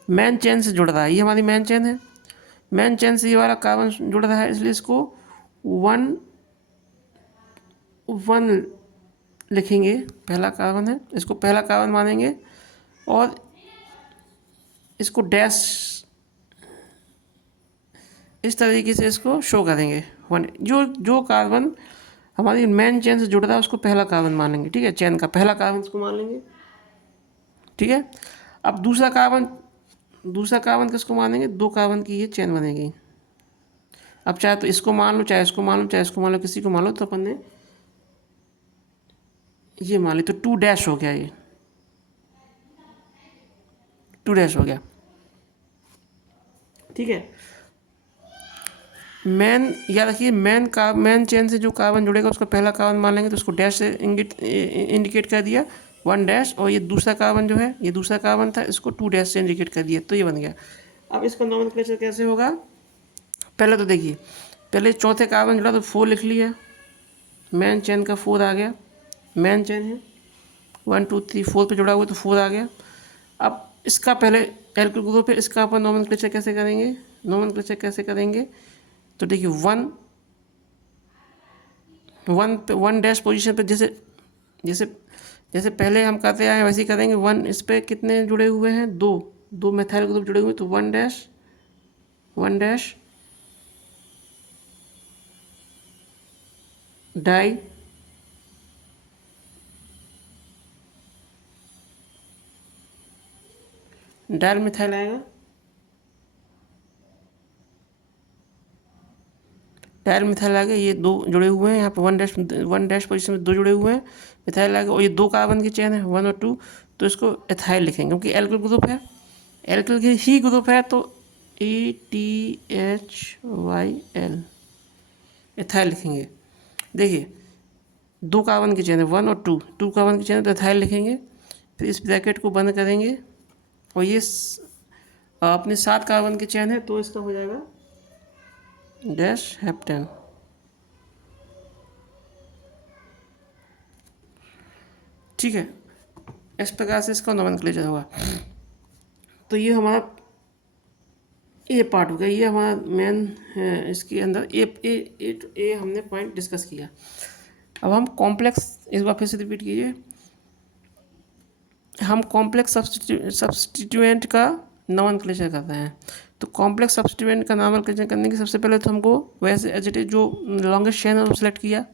मेन चेन से जुड़ रहा है, ये हमारी मेन चेन है, मेन चेन से ये वाला कार्बन जुड़ रहा है, इसलिए इसको 1 1 लिखेंगे। पहला कार्बन है, इसको पहला कार्बन मानेंगे और इसको डैश इस तरीके से इसको शो करेंगे 1। जो कार्बन हमारी मेन चेन से जुड़ रहा है उसको पहला कार्बन मानेंगे। ठीक है, चेन का पहला कार्बन इसको मान लेंगे। ठीक है, अब दूसरा कार्बन किसको मानेंगे, 2 कार्बन की ये चेन बनेगी। अब चाहे तो इसको मान लो, चाहे इसको मान लो, चाहे इसको मान लो, किसी को मान लो। तो अपन ने ये मान ली, तो 2 डैश हो गया, ये 2 डैश हो गया। ठीक है, याद रखिए मेन चेन से जो कार्बन जुड़ेगा उसका पहला कार्बन मान लेंगे, तो उसको डैश से इंडिकेट कर दिया 1 डैश, और ये दूसरा कार्बन जो है, ये दूसरा कार्बन था, इसको 2 डैश से इंडिकेट कर दिया, तो ये बन गया। अब इसका नोमेनक्लेचर कैसे होगा, पहले तो देखिए, पहले चौथे कार्बन जुड़ा तो 4 लिख लिया, मेन चेन का 4 आ गया, मेन चेन है 1 2 3 4 पे जुड़ा हुआ तो 4 आ गया। अब इसका पहले एल्किल ग्रुप है, इसका अपन नोमेनक्लेचर कैसे करेंगे, तो देखिए 1 डैश पोजीशन पे जैसे पहले हम करते आए वैसे ही करेंगे। 1 इस पे कितने जुड़े हुए हैं, 2 मेथाइल ग्रुप जुड़े हुए, तो 1 डैश डाई डायल मिथाइल आएगा, डायल मिथाइल आ गया। ये 2 जुड़े हुए हैं यहाँ पे, 1 डैश पोजीशन में 2 जुड़े हुए हैं, मिथाइल आ गया। और ये 2 कार्बन की चेन है 1 और 2, तो इसको एथाइल लिखेंगे क्योंकि एल्किल ग्रुप है, एल्किल की ही ग्रुप है, तो ETHYL एथाइल लिखेंगे। देखिए 2 कार्बन की चेन है 1 और 2 कार्बन की चेन है, तो एथाइल लिखेंगे। फिर इस ब्रैकेट को बंद करेंगे, और ये अपने 7 कार्बन की चेन है, तो इसका हो जाएगा डैश हेप्टेन। ठीक है, इस प्रकार से इसका नोमेनक्लेचर हुआ। तो ये हमारा ए पार्ट हो गया, ये हमारा मेन है। इसके अंदर ए हमने पॉइंट डिस्कस किया। अब हम कॉम्प्लेक्स, एक बार फिर से रिपीट कीजिए, हम कॉम्प्लेक्स सब्स्टिट्यूएंट का नोमेनक्लेचर कर रहे हैं। तो कॉम्प्लेक्स सब्स्टिट्यूएंट का नोमेनक्लेचर करने की सबसे पहले तो हमको वैसे एज इट इज जो लॉन्गेस्ट चेन है वो सिलेक्ट किया।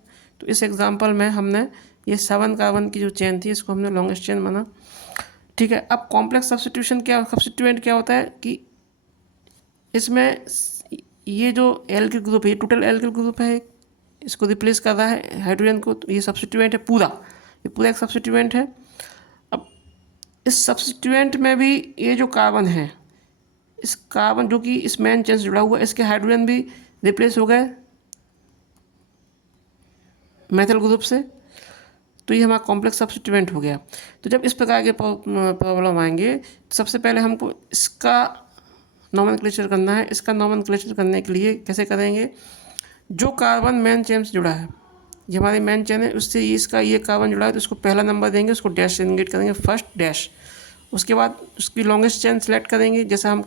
तो इस एग्जांपल में हमने ये 7 कार्बन की जो चेन थी इसको हमने लॉन्गेस्ट चेन माना। ठीक है, अब कॉम्प्लेक्स सब्स्टिट्यूएंट क्या होता है कि इसमें ये जो एल्किल ग्रुप है, ये टोटल एल्किल ग्रुप है, इसको रिप्लेस कर रहा है हाइड्रोजन को, तो ये सब्स्टिट्यूएंट है पूरा, ये पूरा एक सब्स्टिट्यूएंट है। अब इस सब्स्टिट्यूएंट में भी ये जो कार्बन है, इस कार्बन जो कि इस मेन चेन से जुड़ा हुआ है, इसके हाइड्रोजन भी रिप्लेस हो गए मेथल ग्रुप से, तो ये हमारा कॉम्प्लेक्स सब्स्टिट्यूएंट हो गया। तो जब इस प्रकार के प्रॉब्लम आएंगे, तो सबसे पहले हमको इसका नोमेनक्लेचर करना है। इसका नोमेनक्लेचर करने के लिए कैसे करेंगे, जो कार्बन मेन चेन से जुड़ा है ये हमारे मेन चेन है, उससे इसका ये कार्बन जुड़ा है तो इसको पहला नंबर देंगे, उसको डैश से इंडिकेट करेंगे, फर्स्ट डैश। उसके बाद उसकी लॉन्गेस्ट चेन सेलेक्ट करेंगे, जैसा हम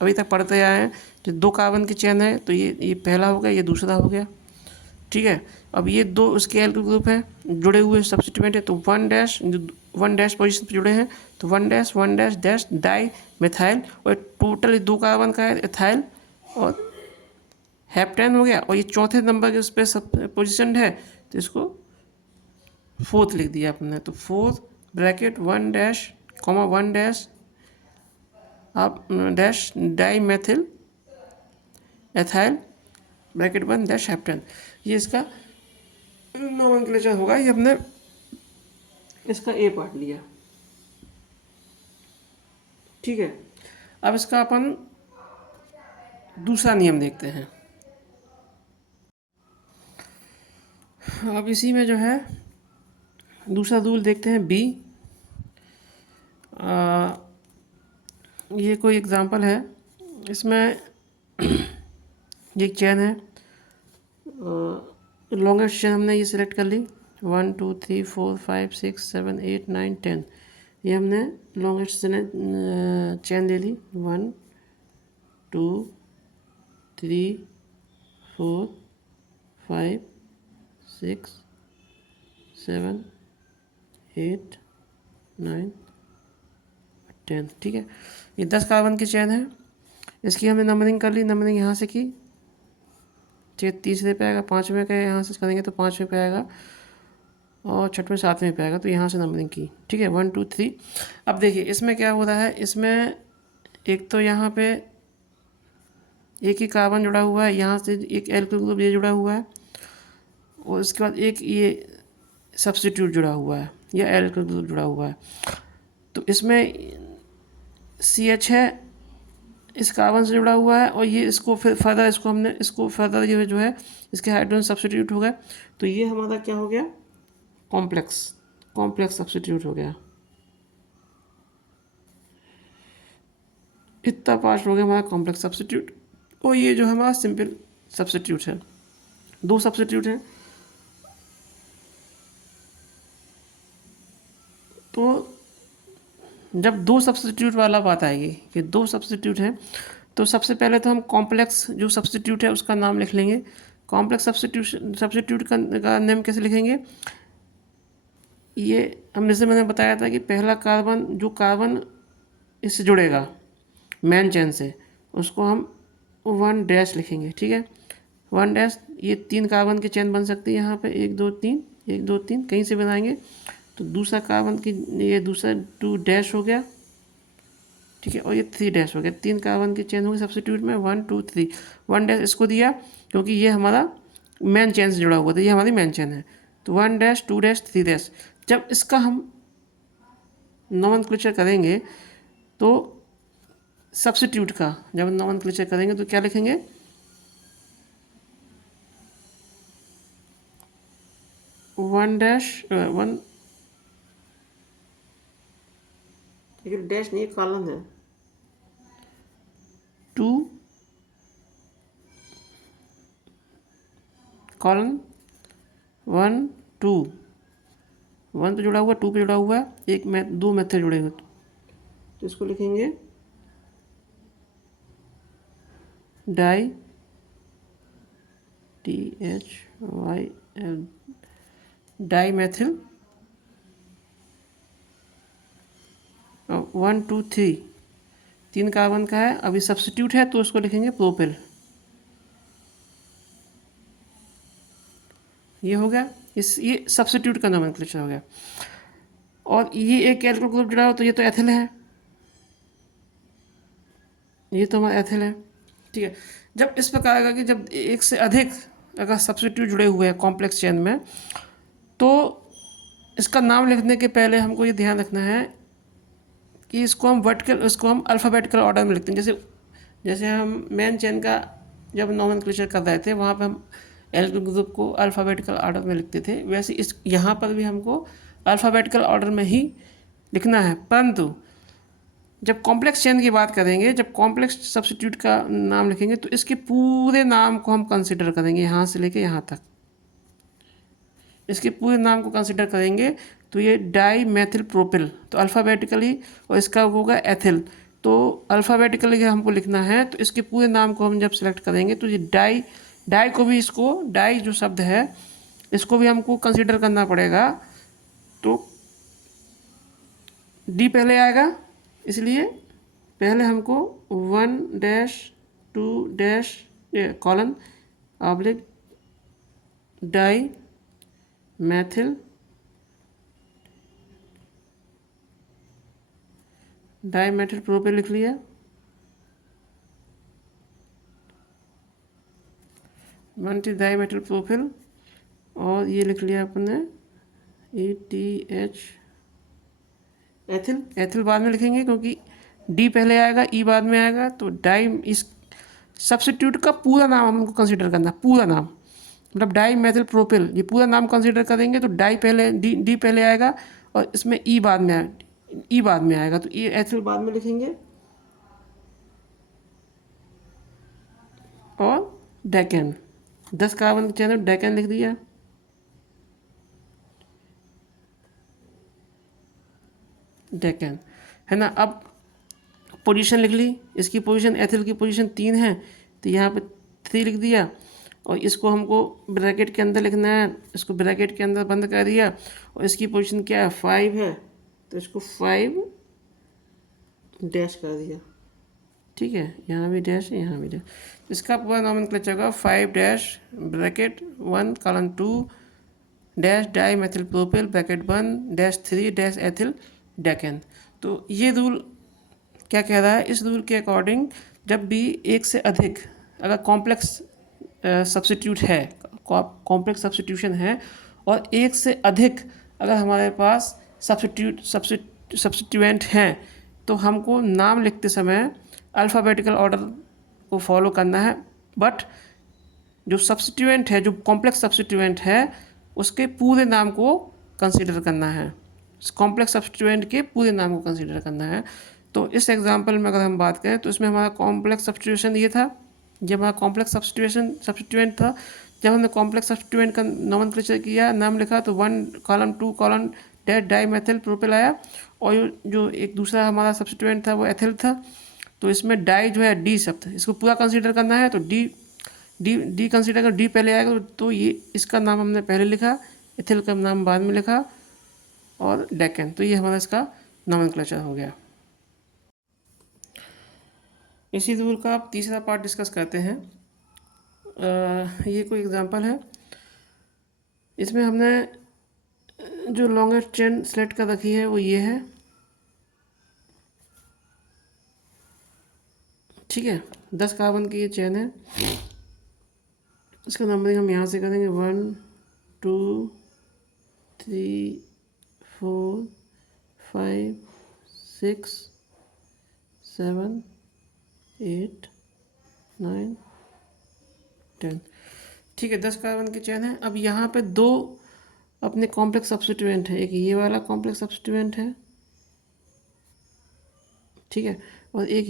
अभी तक पढ़ते आए हैं। जो 2 कार्बन की चेन है तो ये पहला हो गया, ये दूसरा हो गया, ठीक है। अब ये 2 उसके एल्किल ग्रुप है जुड़े हुए सब्स्टिट्यूएंट है, तो 1 डैश पोजीशन पे जुड़े हैं, तो 1 डैश डैश डाई मिथाइल, और टोटल 2 कार्बन का है एथाइल और हेप्टेन हो गया, और ये चौथे नंबर के उस पर पोजिशन है तो इसको 4th लिख दिया आपने। तो 4 ब्रैकेट 1 डैश कॉमा 1 डैश आप dash di methyl ethyl bracket 1 dash heptane, ये इसका नोमेनक्लेचर होगा। ये हमने इसका ए पार्ट लिया, ठीक है। अब इसका अपन दूसरा नियम देखते हैं। अब इसी में जो है दूसरा रूल देखते हैं बी। ये कोई एग्जांपल है, इसमें ये एक चेन है, लॉन्गेस्ट चेन हमने ये सिलेक्ट कर ली, 1 2 3 4 5 6 7 8 9 10, ये हमने लॉन्गेस्ट चेन ले ली, 1 2 3 4 5 6 7 8 9 10, ठीक है। ये 10 कार्बन की चेन है, इसकी हमने नंबरिंग कर ली, नंबरिंग यहाँ से की, तीसरे पे आएगा, 5वें का यहाँ से करेंगे तो 5वें पे आएगा, और 6वें 7वें पे आएगा, तो यहाँ से नंबरिंग की, ठीक है, 1 2 3। अब देखिए इसमें क्या हो रहा है, इसमें एक तो यहाँ पे एक ही कार्बन जुड़ा हुआ है, यहाँ से एक एल्किल ग्रुप ये जुड़ा हुआ है, और उसके बाद एक ये सब्स्टिट्यूट जुड़ा हुआ है, या एल्किल ग्रुप जुड़ा हुआ है। तो इसमें CH है, इस कार्बन से जुड़ा हुआ है, और ये इसको फिर फर्दर इसको हमने इसको फर्दर ये जो है इसके हाइड्रोजन सब्स्टिट्यूट हो गया, तो ये हमारा क्या हो गया, कॉम्प्लेक्स सब्स्टिट्यूट हो गया। इतना पार्ट हो गया हमारा कॉम्प्लेक्स सब्स्टिट्यूट, और ये जो हमारा सिंपल सब्स्टिट्यूट है। 2 सब्स्टिट्यूट हैं, तो जब 2 सब्स्टिट्यूट वाला बात आएगी कि 2 सब्स्टिट्यूट हैं, तो सबसे पहले तो हम कॉम्प्लेक्स जो सब्स्टिट्यूट है उसका नाम लिख लेंगे। कॉम्प्लेक्स सब्स्टिट्यूट का नेम कैसे लिखेंगे, ये हम जैसे मैंने बताया था कि पहला कार्बन जो कार्बन इससे जुड़ेगा मेन चेन से, उसको हम 1 डैश लिखेंगे, ठीक है, 1 डैश। ये 3 कार्बन की चेन बन सकती है, यहाँ पे 1 2 3 1 2 3 कहीं से बनाएंगे, तो दूसरा कार्बन की ये दूसरा 2 डैश हो गया, ठीक है, और ये 3 डैश हो गया, 3 कार्बन की चेन होगी सब्स्टिट्यूट में 1 2 3। 1 डैश इसको दिया क्योंकि ये हमारा मेन चेन से जुड़ा हुआ था, ये हमारी मेन चेन है, तो 1 डैश 2 डैश 3 डैश। जब इसका हम नोमेनक्लेचर करेंगे तो सब्स्टिट्यूट का जब नोमेनक्लेचर करेंगे तो क्या लिखेंगे, 1 डैश 1 डैश नहीं कॉलन है, 2 कॉलन 1 2 1 पे जुड़ा हुआ 2 पे जुड़ा हुआ है, एक में 2 मेथड जुड़े हुए, तो इसको लिखेंगे di THYL di methyl 1 2 3 3 carbon का है। अभी सब्स्टिट्यूट है तो उसको लिखेंगे प्रोपिल। ये हो गया, ये सब्स्टिट्यूट का नोमेनक्लेचर हो गया। और ये एक एल्किल ग्रुप जुड़ा हो तो ये तो एथिल है, ये तो हमारा एथिल है, ठीक है। जब इस प्रकार का कि जब एक से अधिक अगर सब्स्टिट्यूट जुड़े हुए हैं कॉम्प्लेक्स चेन में, तो इसका नाम लिखने के पहले हमको ये ध्यान रखना है कि इसको हम अल्फ़ाबेटिकल ऑर्डर में लिखते हैं। जैसे हम मेन चेन का जब नोमेनक्लेचर कर रहे थे वहाँ पे हम एल्किल ग्रुप को अल्फ़ाबेटिकल ऑर्डर में लिखते थे, वैसे इस यहाँ पर भी हमको अल्फ़ाबेटिकल ऑर्डर में ही लिखना है। परंतु जब कॉम्प्लेक्स चेन की बात करेंगे, जब कॉम्प्लेक्स सब्स्टिट्यूट का नाम लिखेंगे तो इसके पूरे नाम को हम कंसिडर करेंगे यहाँ से लेके यहाँ तक, इसके पूरे नाम को कंसिडर करेंगे तो ये डाई मेथिल प्रोपिल, तो अल्फ़ाबेटिकली, और इसका होगा एथिल, तो अल्फ़ाबेटिकली हमको लिखना है। तो इसके पूरे नाम को हम जब सेलेक्ट करेंगे तो ये डाई को भी, इसको डाई जो शब्द है इसको भी हमको कंसिडर करना पड़ेगा। तो डी पहले आएगा, इसलिए पहले हमको 1-2- ऑब्लिक डाई मेथिल प्रोपिल लिख लिया। डाई प्रोपिल, और ये लिख लिया अपने ETH एथिल बाद में लिखेंगे क्योंकि डी पहले आएगा, ई बाद में आएगा। तो डाई, इस सब्स्टिट्यूट का पूरा नाम हमको कंसिडर करना, पूरा नाम, मतलब डाई मेथिल प्रोपिल, ये पूरा नाम कंसिडर करेंगे तो डाई पहले, डी पहले आएगा और इसमें ई बाद में आएगा, तो ये एथिल बाद में लिखेंगे। और डेकेन, 10 कार्बन चैनल डेकेन लिख दिया। डेकेन है ना। अब पोजीशन लिख ली, इसकी पोजीशन, एथिल की पोजीशन 3 है तो यहाँ पे 3 लिख दिया, और इसको हमको ब्रैकेट के अंदर लिखना है, इसको ब्रैकेट के अंदर बंद कर दिया, और इसकी पोजीशन क्या है, 5 है, तो इसको 5 डैश कर दिया। ठीक है, यहाँ भी डैश है, यहाँ भी डैश। इसका पूरा नॉमेनक्लेचर होगा 5 bracket 1:2 di methyl propyl bracket 1-3 ethyl decane. तो ये रूल क्या कह रहा है, इस रूल के अकॉर्डिंग जब भी एक से अधिक अगर कॉम्प्लेक्स सब्स्टिट्यूट है, कॉम्प्लेक्स सब्स्टिट्यूशन है, और एक से अधिक अगर हमारे पास सब्स्टिट्यूएंट हैं, तो हमको नाम लिखते समय अल्फ़ाबेटिकल ऑर्डर को फॉलो करना है। बट जो सब्स्टिट्यूएंट है, जो कॉम्प्लेक्स सब्स्टिट्यूएंट है, उसके पूरे नाम को कंसीडर करना है, कॉम्प्लेक्स सब्स्टिट्यूएंट के पूरे नाम को कंसीडर करना है। तो इस एग्जांपल में अगर हम बात करें तो इसमें हमारा कॉम्प्लेक्स सब्स्टिट्यूशन ये था, जब हमारा कॉम्प्लेक्स सब्स्टिट्यूएंट था, जब हमने कॉम्प्लेक्स सब्स्टिट्यूएंट का नोमेनक्लेचर किया, नाम लिखा, तो 1:2 डाई मेथिल प्रोपिल आया, और जो एक दूसरा हमारा सब्स्टिट्यूएंट था वो एथिल था। तो इसमें डाई जो है डी शब्द, इसको पूरा कंसीडर करना है, तो डी कंसीडर कर, डी पहले आएगा, तो ये इसका नाम हमने पहले लिखा, एथिल का नाम बाद में लिखा, और डेकेन, तो ये हमारा इसका नोमेनक्लेचर हो गया। इसी रूल का आप तीसरा पार्ट डिस्कस करते हैं। ये कोई एग्जांपल है, इसमें हमने जो लॉन्गेस्ट चेन सेलेक्ट कर रखी है वो ये है। ठीक है, 10 कार्बन की ये चेन है, इसका नंबरिंग हम यहाँ से करेंगे 1 2 3 4 5 6 7 8 9 10। ठीक है, 10 कार्बन की चेन है। अब यहाँ पे 2 अपने कॉम्प्लेक्स सब्स्टिट्यूएंट है, एक ये वाला कॉम्प्लेक्स सब्स्टिट्यूएंट है, ठीक है, और एक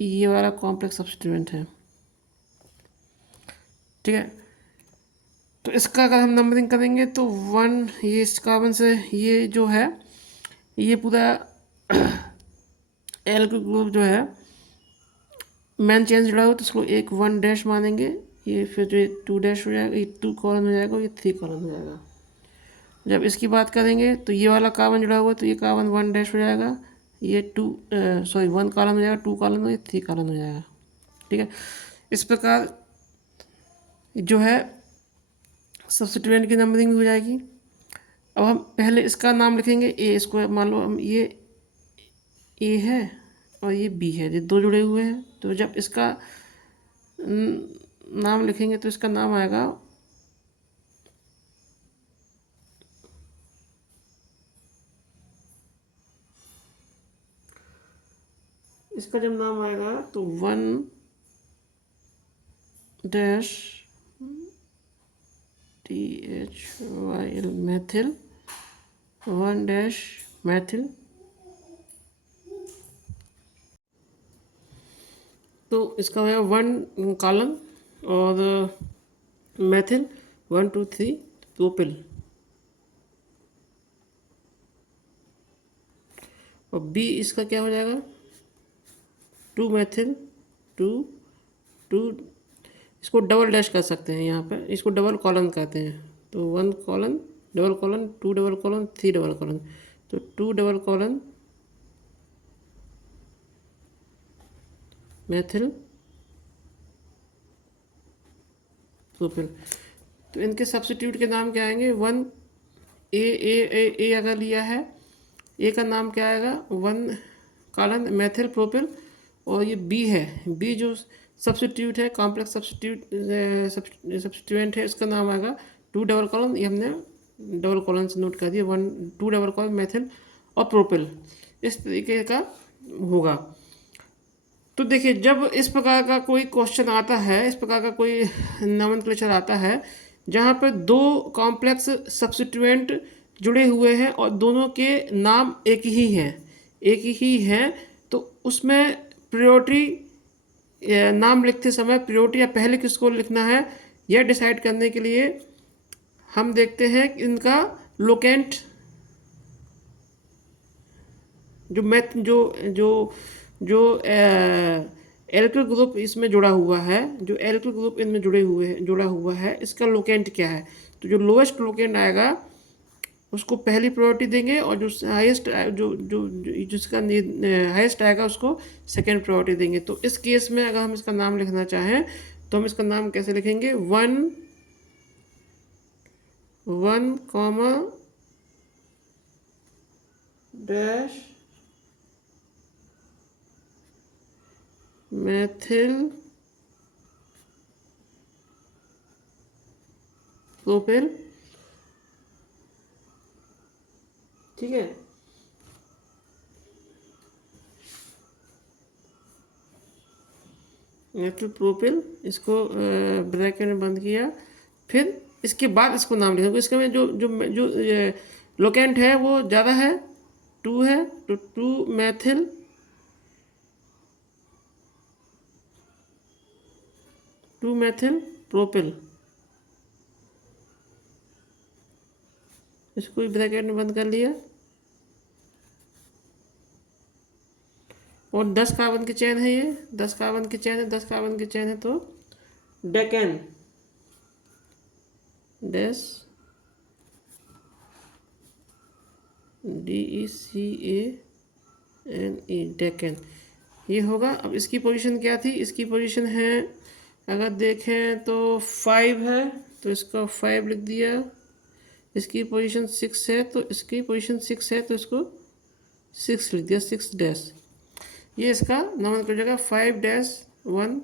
ये वाला कॉम्प्लेक्स सब्स्टिट्यूएंट है। ठीक है, तो इसका अगर हम नंबरिंग करेंगे तो 1, ये इस कार्बन से ये जो है, ये पूरा एल ग्रुप जो है मेन चेन जुड़ा हो, तो इसको 1 डैश मानेंगे, ये फिर जो 2 डैश हो जाएगा, ये 2 कॉलन हो जाएगा, ये 3 कॉलन हो जाएगा। जब इसकी बात करेंगे तो ये वाला कार्बन जुड़ा हुआ है, तो ये कार्बन 1 डैश हो जाएगा, ये 1 कॉलन हो जाएगा, 2 कॉलन हो, ये 3 कॉलन हो जाएगा। ठीक है, इस प्रकार जो है सब्स्टिट्यूएंट की नंबरिंग हो जाएगी। अब हम पहले इसका नाम लिखेंगे ए, इसको मान लो हम ये ए है और ये बी है, ये 2 जुड़े हुए हैं, तो जब इसका नाम लिखेंगे तो इसका नाम आएगा इसका जब नाम आएगा तो 1 dash THYL methyl, 1 dash methyl, तो इसका है 1 कॉलम, और मेथिल 1 2 3 प्रोपिल, और बी इसका क्या हो जाएगा, 2 मेथिल 2 2, इसको डबल डैश कर सकते हैं यहाँ पर, इसको डबल कॉलन कहते हैं। तो 1 colon double colon 2 double colon 3 double colon, तो 2 डबल कॉलन मेथिल प्रोपिल। तो इनके सब्स्टिट्यूट के नाम क्या आएंगे, 1 ए अगर लिया है, ए का नाम क्या आएगा, 1 कॉलन मेथिल प्रोपिल, और ये बी है, बी जो सब्स्टिट्यूट है, कॉम्प्लेक्स सब्स्टिट्यूएंट है, इसका नाम आएगा 2 डबल कॉलन, ये हमने डबल कॉलन से नोट कर दिया, 2 डबल कॉलन मेथिल और प्रोपिल, इस तरीके का होगा। तो देखिए, जब इस प्रकार का कोई क्वेश्चन आता है, इस प्रकार का कोई नोमेनक्लेचर आता है जहाँ पर दो कॉम्प्लेक्स सब्स्टिट्यूएंट जुड़े हुए हैं और दोनों के नाम एक ही हैं, तो उसमें प्रायोरिटी नाम लिखते समय प्रायोरिटी या पहले किसको लिखना है, यह डिसाइड करने के लिए हम देखते हैं कि इनका लोकेंट जो एल्किल ग्रुप इसमें जुड़ा हुआ है, जो एल्किल ग्रुप इनमें जुड़ा हुआ है, इसका लोकेंट क्या है। तो जो लोएस्ट लोकेंट आएगा उसको पहली प्रायोरिटी देंगे, और जो हाईएस्ट जिसका हाईएस्ट आएगा उसको सेकेंड प्रायोरिटी देंगे। तो इस केस में अगर हम इसका नाम लिखना चाहें तो हम इसका नाम कैसे लिखेंगे, 1 कॉमा डैश मेथिल प्रोपिल, ठीक है। मेथिल प्रोपिल, इसको ब्रैकेट में बंद किया, फिर इसके बाद इसको नाम लिखेंगे। इसके में जो जो जो लोकेंट है वो ज़्यादा है, 2 है, तो 2 मेथिल प्रोपिल, इसको भी ब्रैकेट में बंद कर लिया, और 10 कार्बन की चेन है, ये 10 कार्बन की चेन है, 10 कार्बन की चेन है, तो डेकेन डैश DECANE डेकेन, ये होगा। अब इसकी पोजीशन क्या थी, इसकी पोजीशन है, अगर देखें तो 5 है, तो इसका 5 लिख दिया, इसकी पोजीशन 6 है, तो इसकी पोजीशन 6 है, तो इसको 6 लिख दिया, 6 डैश, ये इसका नोमेनक्लेचर 5-1।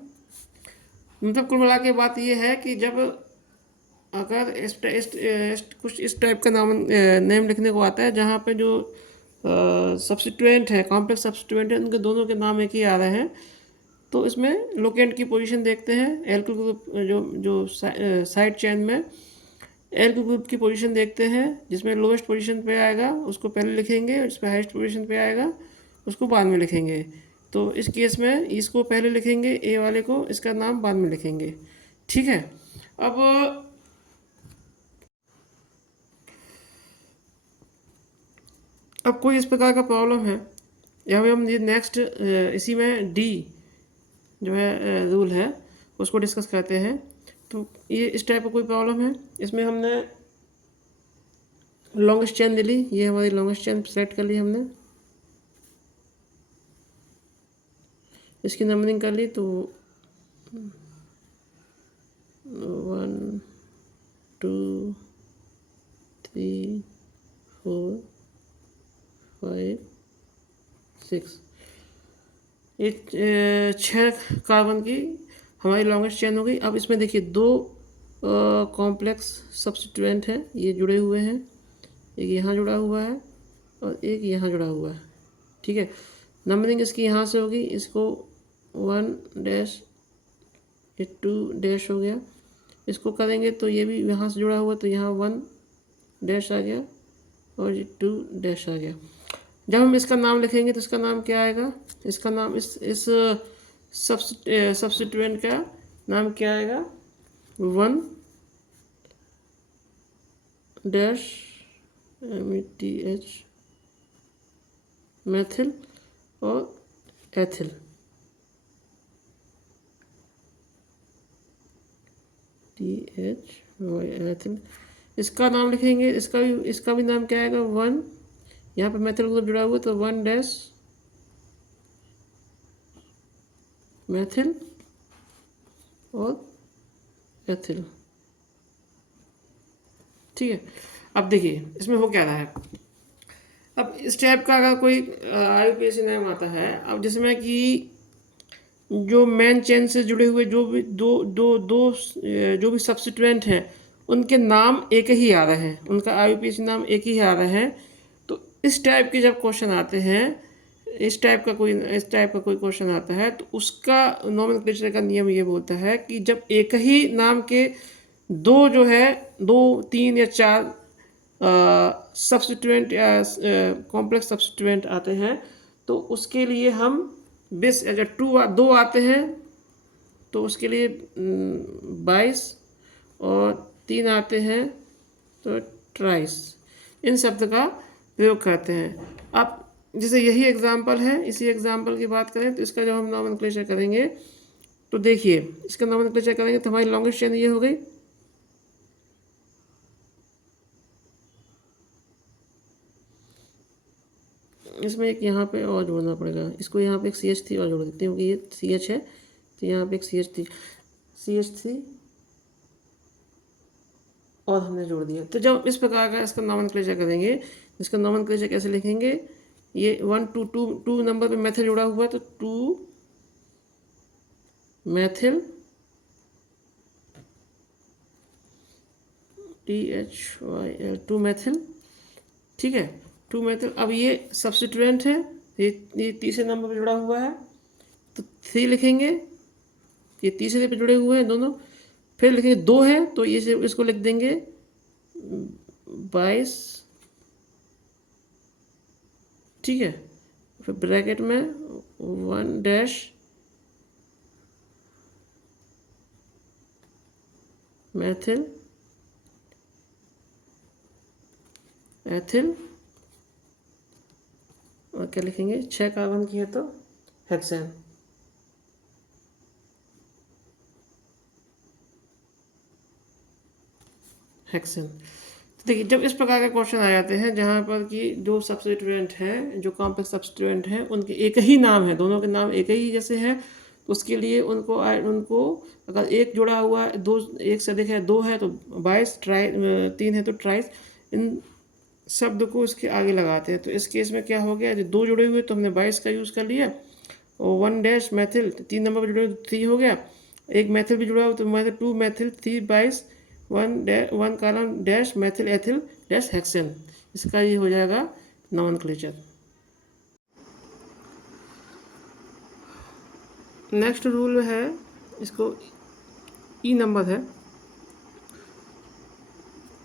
मतलब कुल मिला के बात ये है कि जब अगर कुछ इस टाइप का नेम लिखने को आता है जहाँ पे जो सब्स्टिट्यूएंट है, कॉम्प्लेक्स सब्स्टिट्यूएंट है, उनके दोनों के नाम एक ही आ रहे हैं, तो इसमें लोकेंट की पोजीशन देखते हैं, एल्किल ग्रुप जो साइड चेन में एल्किल ग्रुप की पोजीशन देखते हैं, जिसमें लोवेस्ट पोजीशन पे आएगा उसको पहले लिखेंगे, और जिस पे हाईएस्ट पोजीशन पे आएगा उसको बाद में लिखेंगे। तो इस केस में इसको पहले लिखेंगे, ए वाले को, इसका नाम बाद में लिखेंगे, ठीक है। अब कोई इस प्रकार का प्रॉब्लम है, यहाँ पे हम ये नेक्स्ट इसी में डी जो है रूल है उसको डिस्कस करते हैं। तो ये इस टाइप का कोई प्रॉब्लम है, इसमें हमने लॉन्गेस्ट चेन ले ली, ये हमारी लॉन्गेस्ट चेन सेलेक्ट कर ली हमने, इसकी नंबरिंग कर ली, तो 1 2 3 4 5 6, ये 6 कार्बन की हमारी लॉन्गेस्ट चेन हो गई। अब इसमें देखिए दो कॉम्प्लेक्स सब्स्टिट्यूएंट हैं, ये जुड़े हुए हैं, एक यहाँ जुड़ा हुआ है और एक यहाँ जुड़ा हुआ है, ठीक है। नंबरिंग इसकी यहाँ से होगी, इसको 1 डैश, ये 2 डैश हो गया, इसको करेंगे तो ये भी यहाँ से जुड़ा हुआ, तो यहाँ 1 डैश आ गया और ये 2 डैश आ गया। जब हम इसका नाम लिखेंगे तो इसका नाम क्या आएगा, इसका नाम इस सब्स्टिट्यूएंट का नाम क्या आएगा, 1 डैश METH मेथिल और एथिल। THY ethyl. इसका नाम लिखेंगे, इसका भी नाम क्या आएगा, 1, यहाँ पे मेथिल ग्रुप जुड़ा हुआ तो 1 डैश मेथिल और एथिल। ठीक है, अब देखिए इसमें हो क्या रहा है। अब इस टाइप का अगर कोई IUPAC नाम आता है, अब जिसमें कि जो मेन चेन से जुड़े हुए जो भी जो भी सब्स्टिट्यूएंट हैं उनके नाम एक ही आ रहे हैं, उनका IUPAC नाम एक ही आ रहे हैं। तो इस टाइप के जब क्वेश्चन आते हैं, इस टाइप का कोई क्वेश्चन आता है तो उसका नोमेनक्लेचर का नियम ये बोलता है कि जब एक ही नाम के जो है 2, 3 या 4 सब्स्टिट्यूएंट या कॉम्प्लेक्स सब्स्टिट्यूएंट आते हैं तो उसके लिए हम बेस अगर 2 आते हैं तो उसके लिए 22 और 3 आते हैं तो 23 इन शब्द का प्रयोग करते हैं। अब जैसे यही एग्जाम्पल है, इसी एग्जाम्पल की बात करें तो इसका जब हम नोमेनक्लेचर करेंगे तो देखिए इसका नोमेनक्लेचर करेंगे तो हमारी लॉन्गेस्ट चेन ये हो गई। इसमें एक यहाँ पे और जोड़ना पड़ेगा, इसको यहाँ पे एक CH3 और जोड़ देते हैं क्योंकि ये CH है तो यहाँ पे एक CH3 और हमने जोड़ दिया। तो जब इस प्रकार का इसका नोमेनक्लेचर करेंगे, इसका नोमेनक्लेचर कैसे लिखेंगे, ये 1 2 नंबर पे मेथिल जुड़ा हुआ है तो 2 मेथिल THYL 2 मेथिल। ठीक है, 2 मेथिल। अब ये सब्स्टिट्यूएंट है, ये तीसरे नंबर पे जुड़ा हुआ है तो 3 लिखेंगे, ये तीसरे पे जुड़े हुए हैं दोनों। फिर लिखेंगे 2 है तो ये इसको लिख देंगे 22। ठीक है, फिर ब्रैकेट में 1 डैश मेथिल एथिल और क्या लिखेंगे, 6 कार्बन की है तो हेक्सेन। तो देखिए जब इस प्रकार के क्वेश्चन आ जाते हैं जहाँ पर कि जो सब्स्टिट्यूएंट हैं, जो कॉम्प्लेक्स सब्स्टिट्यूएंट हैं, उनके एक ही नाम है, दोनों के नाम एक ही जैसे है तो उसके लिए उनको अगर एक जुड़ा हुआ है, 2 एक से अधिक है, 2 है तो 22, 3 है तो 23, इन शब्द को इसके आगे लगाते हैं। तो इस केस में क्या हो गया, 2 जुड़े हुए तो हमने 22 का यूज़ कर लिया और 1 डैश मेथिल 3 नंबर पर जुड़े हुए तो 3 हो गया, एक मेथिल भी जुड़ा हुआ तो methyl 2 methyl 3 22 1 column dash methyl ethyl dash hexane. इसका ये हो जाएगा नोमेनक्लेचर। नेक्स्ट रूल है, इसको ई नंबर है।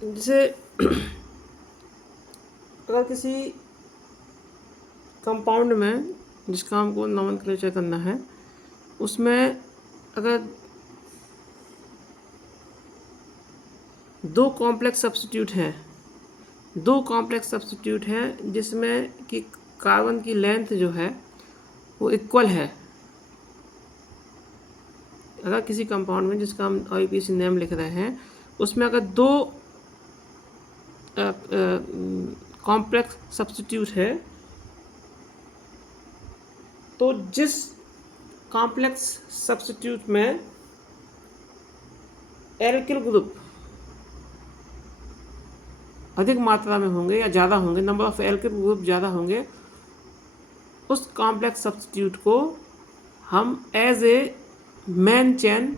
जैसे अगर किसी कंपाउंड में जिसका हमको नोमेनक्लेचर करना है उसमें अगर 2 कॉम्प्लेक्स सब्स्टिट्यूट हैं जिसमें कि कार्बन की लेंथ जो है वो इक्वल है। अगर किसी कंपाउंड में जिसका हम IUPAC नेम लिख रहे हैं उसमें अगर 2 कॉम्प्लेक्स सब्स्टिट्यूट है तो जिस कॉम्प्लेक्स सब्स्टिट्यूट में एल्किल ग्रुप अधिक मात्रा में होंगे या ज़्यादा होंगे, नंबर ऑफ एल्किल ग्रुप ज़्यादा होंगे, उस कॉम्प्लेक्स सब्स्टिट्यूट को हम एज ए मेन चेन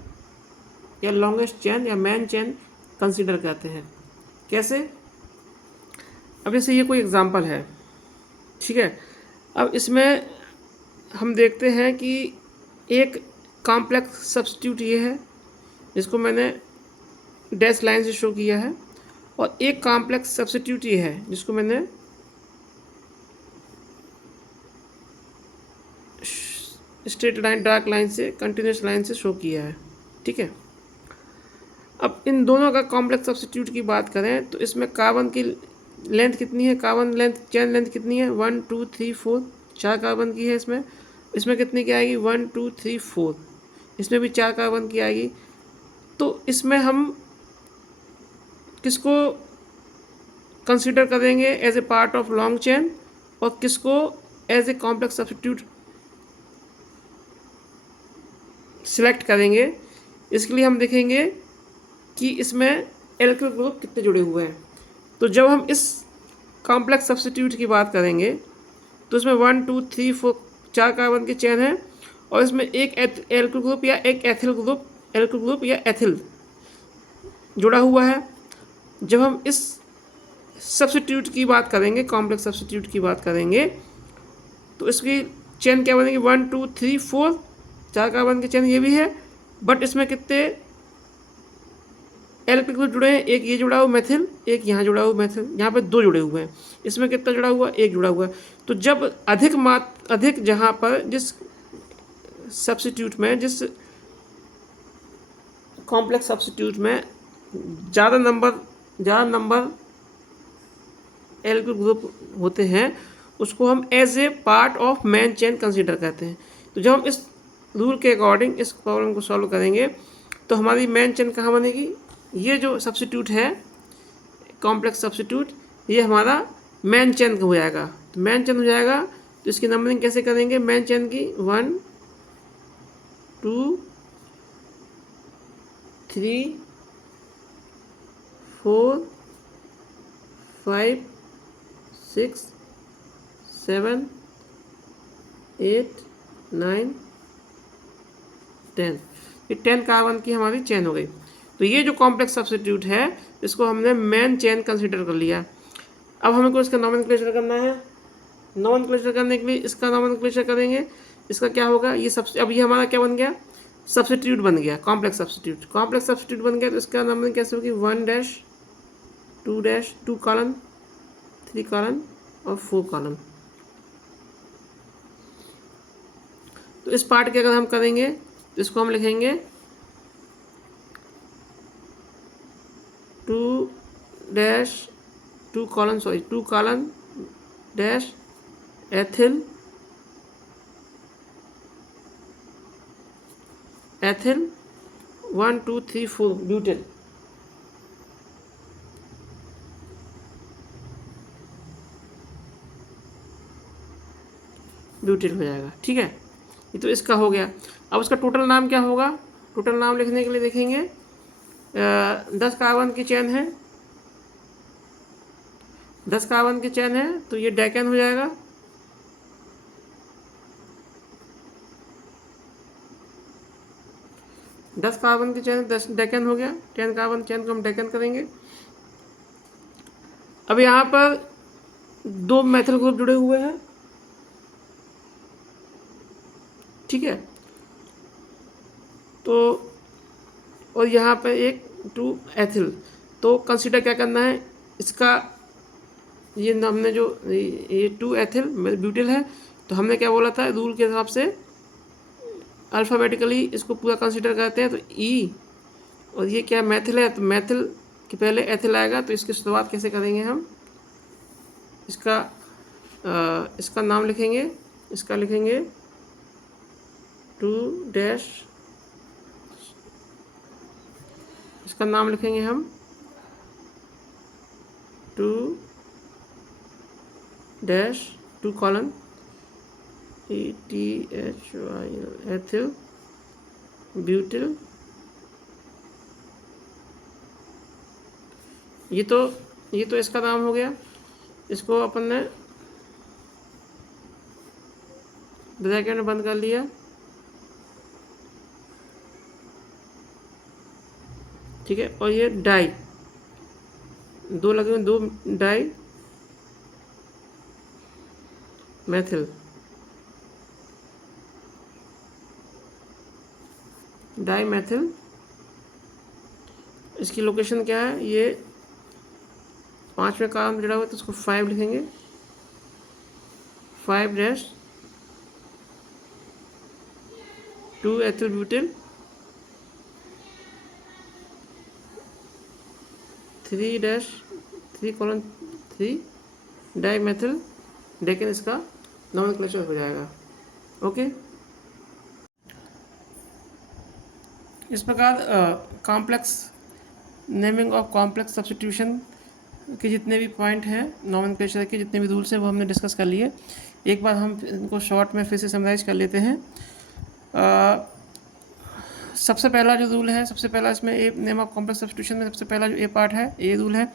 या लॉन्गेस्ट चेन या मेन चेन कंसीडर करते हैं। कैसे, अब जैसे ये कोई एग्जांपल है, ठीक है। अब इसमें हम देखते हैं कि एक कॉम्प्लेक्स सब्स्टिट्यूट ये है जिसको मैंने डैश लाइन से शो किया है, और एक कॉम्प्लेक्स सब्स्टिट्यूट ये है जिसको मैंने स्ट्रेट लाइन डार्क लाइन से कंटिन्यूस लाइन से शो किया है, ठीक है। अब इन दोनों का कॉम्प्लेक्स सब्स्टिट्यूट की बात करें तो इसमें कार्बन की लेंथ कितनी है, कार्बन लेंथ, चेन लेंथ कितनी है, 1 2 3 4, 4 कार्बन की है इसमें। इसमें कितनी की आएगी, 1 2 3 4, इसमें भी 4 कार्बन की आएगी। तो इसमें हम किसको कंसीडर करेंगे as a part of long chain और किसको as a complex substitute select करेंगे। इसके लिए हम देखेंगे कि इसमें एल्किल ग्रुप कितने जुड़े हुए हैं। तो जब हम इस कॉम्प्लेक्स सब्स्टिट्यूट की बात करेंगे तो इसमें 1 2 3 4 4 कार्बन की चेन है और इसमें एक एल्किल ग्रुप या एक एल्किल ग्रुप या एथिल जुड़ा हुआ है। जब हम इस सब्स्टिट्यूट की बात करेंगे, कॉम्प्लेक्स सब्स्टिट्यूट की बात करेंगे, तो इसकी चेन क्या बनेगी, 1 2 3 4, 4 कार्बन की चेन ये भी है, बट इसमें कितने एल्किल ग्रुप जुड़े हैं, एक ये जुड़ा हुआ मेथिल, एक यहाँ जुड़ा हुआ मेथिल, यहाँ पे 2 जुड़े हुए हैं। इसमें कितना जुड़ा हुआ, 1 जुड़ा हुआ है। तो जब अधिक जहाँ पर जिस सब्स्टिट्यूट में, जिस कॉम्प्लेक्स सब्स्टिट्यूट में ज़्यादा नंबर एल्किल ग्रुप होते हैं उसको हम as a part of main chain consider करते हैं। तो जब हम इस रूल के अकॉर्डिंग इस प्रॉब्लम को सॉल्व करेंगे तो हमारी मेन चेन कहाँ बनेगी, ये जो सब्स्टिट्यूट है कॉम्प्लेक्स सब्स्टिट्यूट, ये हमारा मेन चेन हो जाएगा। तो मेन चेन हो जाएगा तो इसकी नंबरिंग कैसे करेंगे, मेन चेन की 1 2 3 4 5 6 7 8 9 10, ये 10 कार्बन की हमारी चेन हो गई। तो ये जो कॉम्प्लेक्स सब्स्टिट्यूट है इसको हमने मेन चेन कंसीडर कर लिया। अब हमें को इसका नोमेनक्लेचर करना है। नोमेनक्लेचर करने के लिए इसका नोमेनक्लेचर करेंगे। इसका क्या होगा, ये अब ये हमारा क्या बन गया, सब्स्टिट्यूट बन गया, कॉम्प्लेक्स सब्स्टिट्यूट बन गया। तो इसका नंबरिंग कैसे होगी, 1 डैश 2 डैश 2 कॉलन 3 कॉलन और 4 कॉलन। तो इस पार्ट के अगर हम करेंगे तो इसको हम लिखेंगे 2 डैश 2 कॉलन डैश एथिल 1 2 3 4 ब्यूटेल। ब्यूटेल हो जाएगा, ठीक है। ये तो इसका हो गया। अब उसका टोटल नाम क्या होगा, टोटल नाम लिखने के लिए देखेंगे 10 कार्बन की चेन है, 10 कार्बन की चेन है तो ये डेकेन हो जाएगा। दस कार्बन की चेन 10 डेकेन हो गया, 10 कार्बन चेन को हम डेकेन करेंगे। अब यहाँ पर 2 मेथिल ग्रुप जुड़े हुए हैं, ठीक है। तो और यहाँ पे एक 2 एथिल, तो कंसीडर क्या करना है इसका, ये हमने जो ये 2 एथिल ब्यूटिल है तो हमने क्या बोला था, रूल के हिसाब से अल्फ़ाबेटिकली इसको पूरा कंसीडर करते हैं। तो ई और ये क्या मेथिल है, तो मेथिल के पहले एथिल आएगा। तो इसकी शुरुआत कैसे करेंगे हम, इसका नाम लिखेंगे, इसका लिखेंगे 2 डैश, इसका नाम लिखेंगे हम 2 dash 2 colon ETHYL ethyl butyl. ये तो इसका नाम हो गया। इसको अपन ने ब्रैकेट में बंद कर लिया, ठीक है। और ये डाई 2 लगे हुए, 2 डाई मेथिल, डाई मेथिल। इसकी लोकेशन क्या है, ये 5वें कार्बन जुड़ा हुआ है तो उसको 5 लिखेंगे, 5 dash 2 ethyl butyl 3 dash 3 colon 3 dimethyl decane इसका नोमेनक्लेचर हो जाएगा। ओके, इस प्रकार complex naming of complex substitution के जितने भी पॉइंट हैं, नोमेनक्लेचर के जितने भी रूल्स हैं वो हमने डिस्कस कर लिए। एक बार हम इनको शॉर्ट में फिर से समराइज कर लेते हैं। सबसे पहला जो रूल है, सबसे पहला इसमें a name of complex substitution में सबसे पहला जो ए पार्ट है, ए रूल है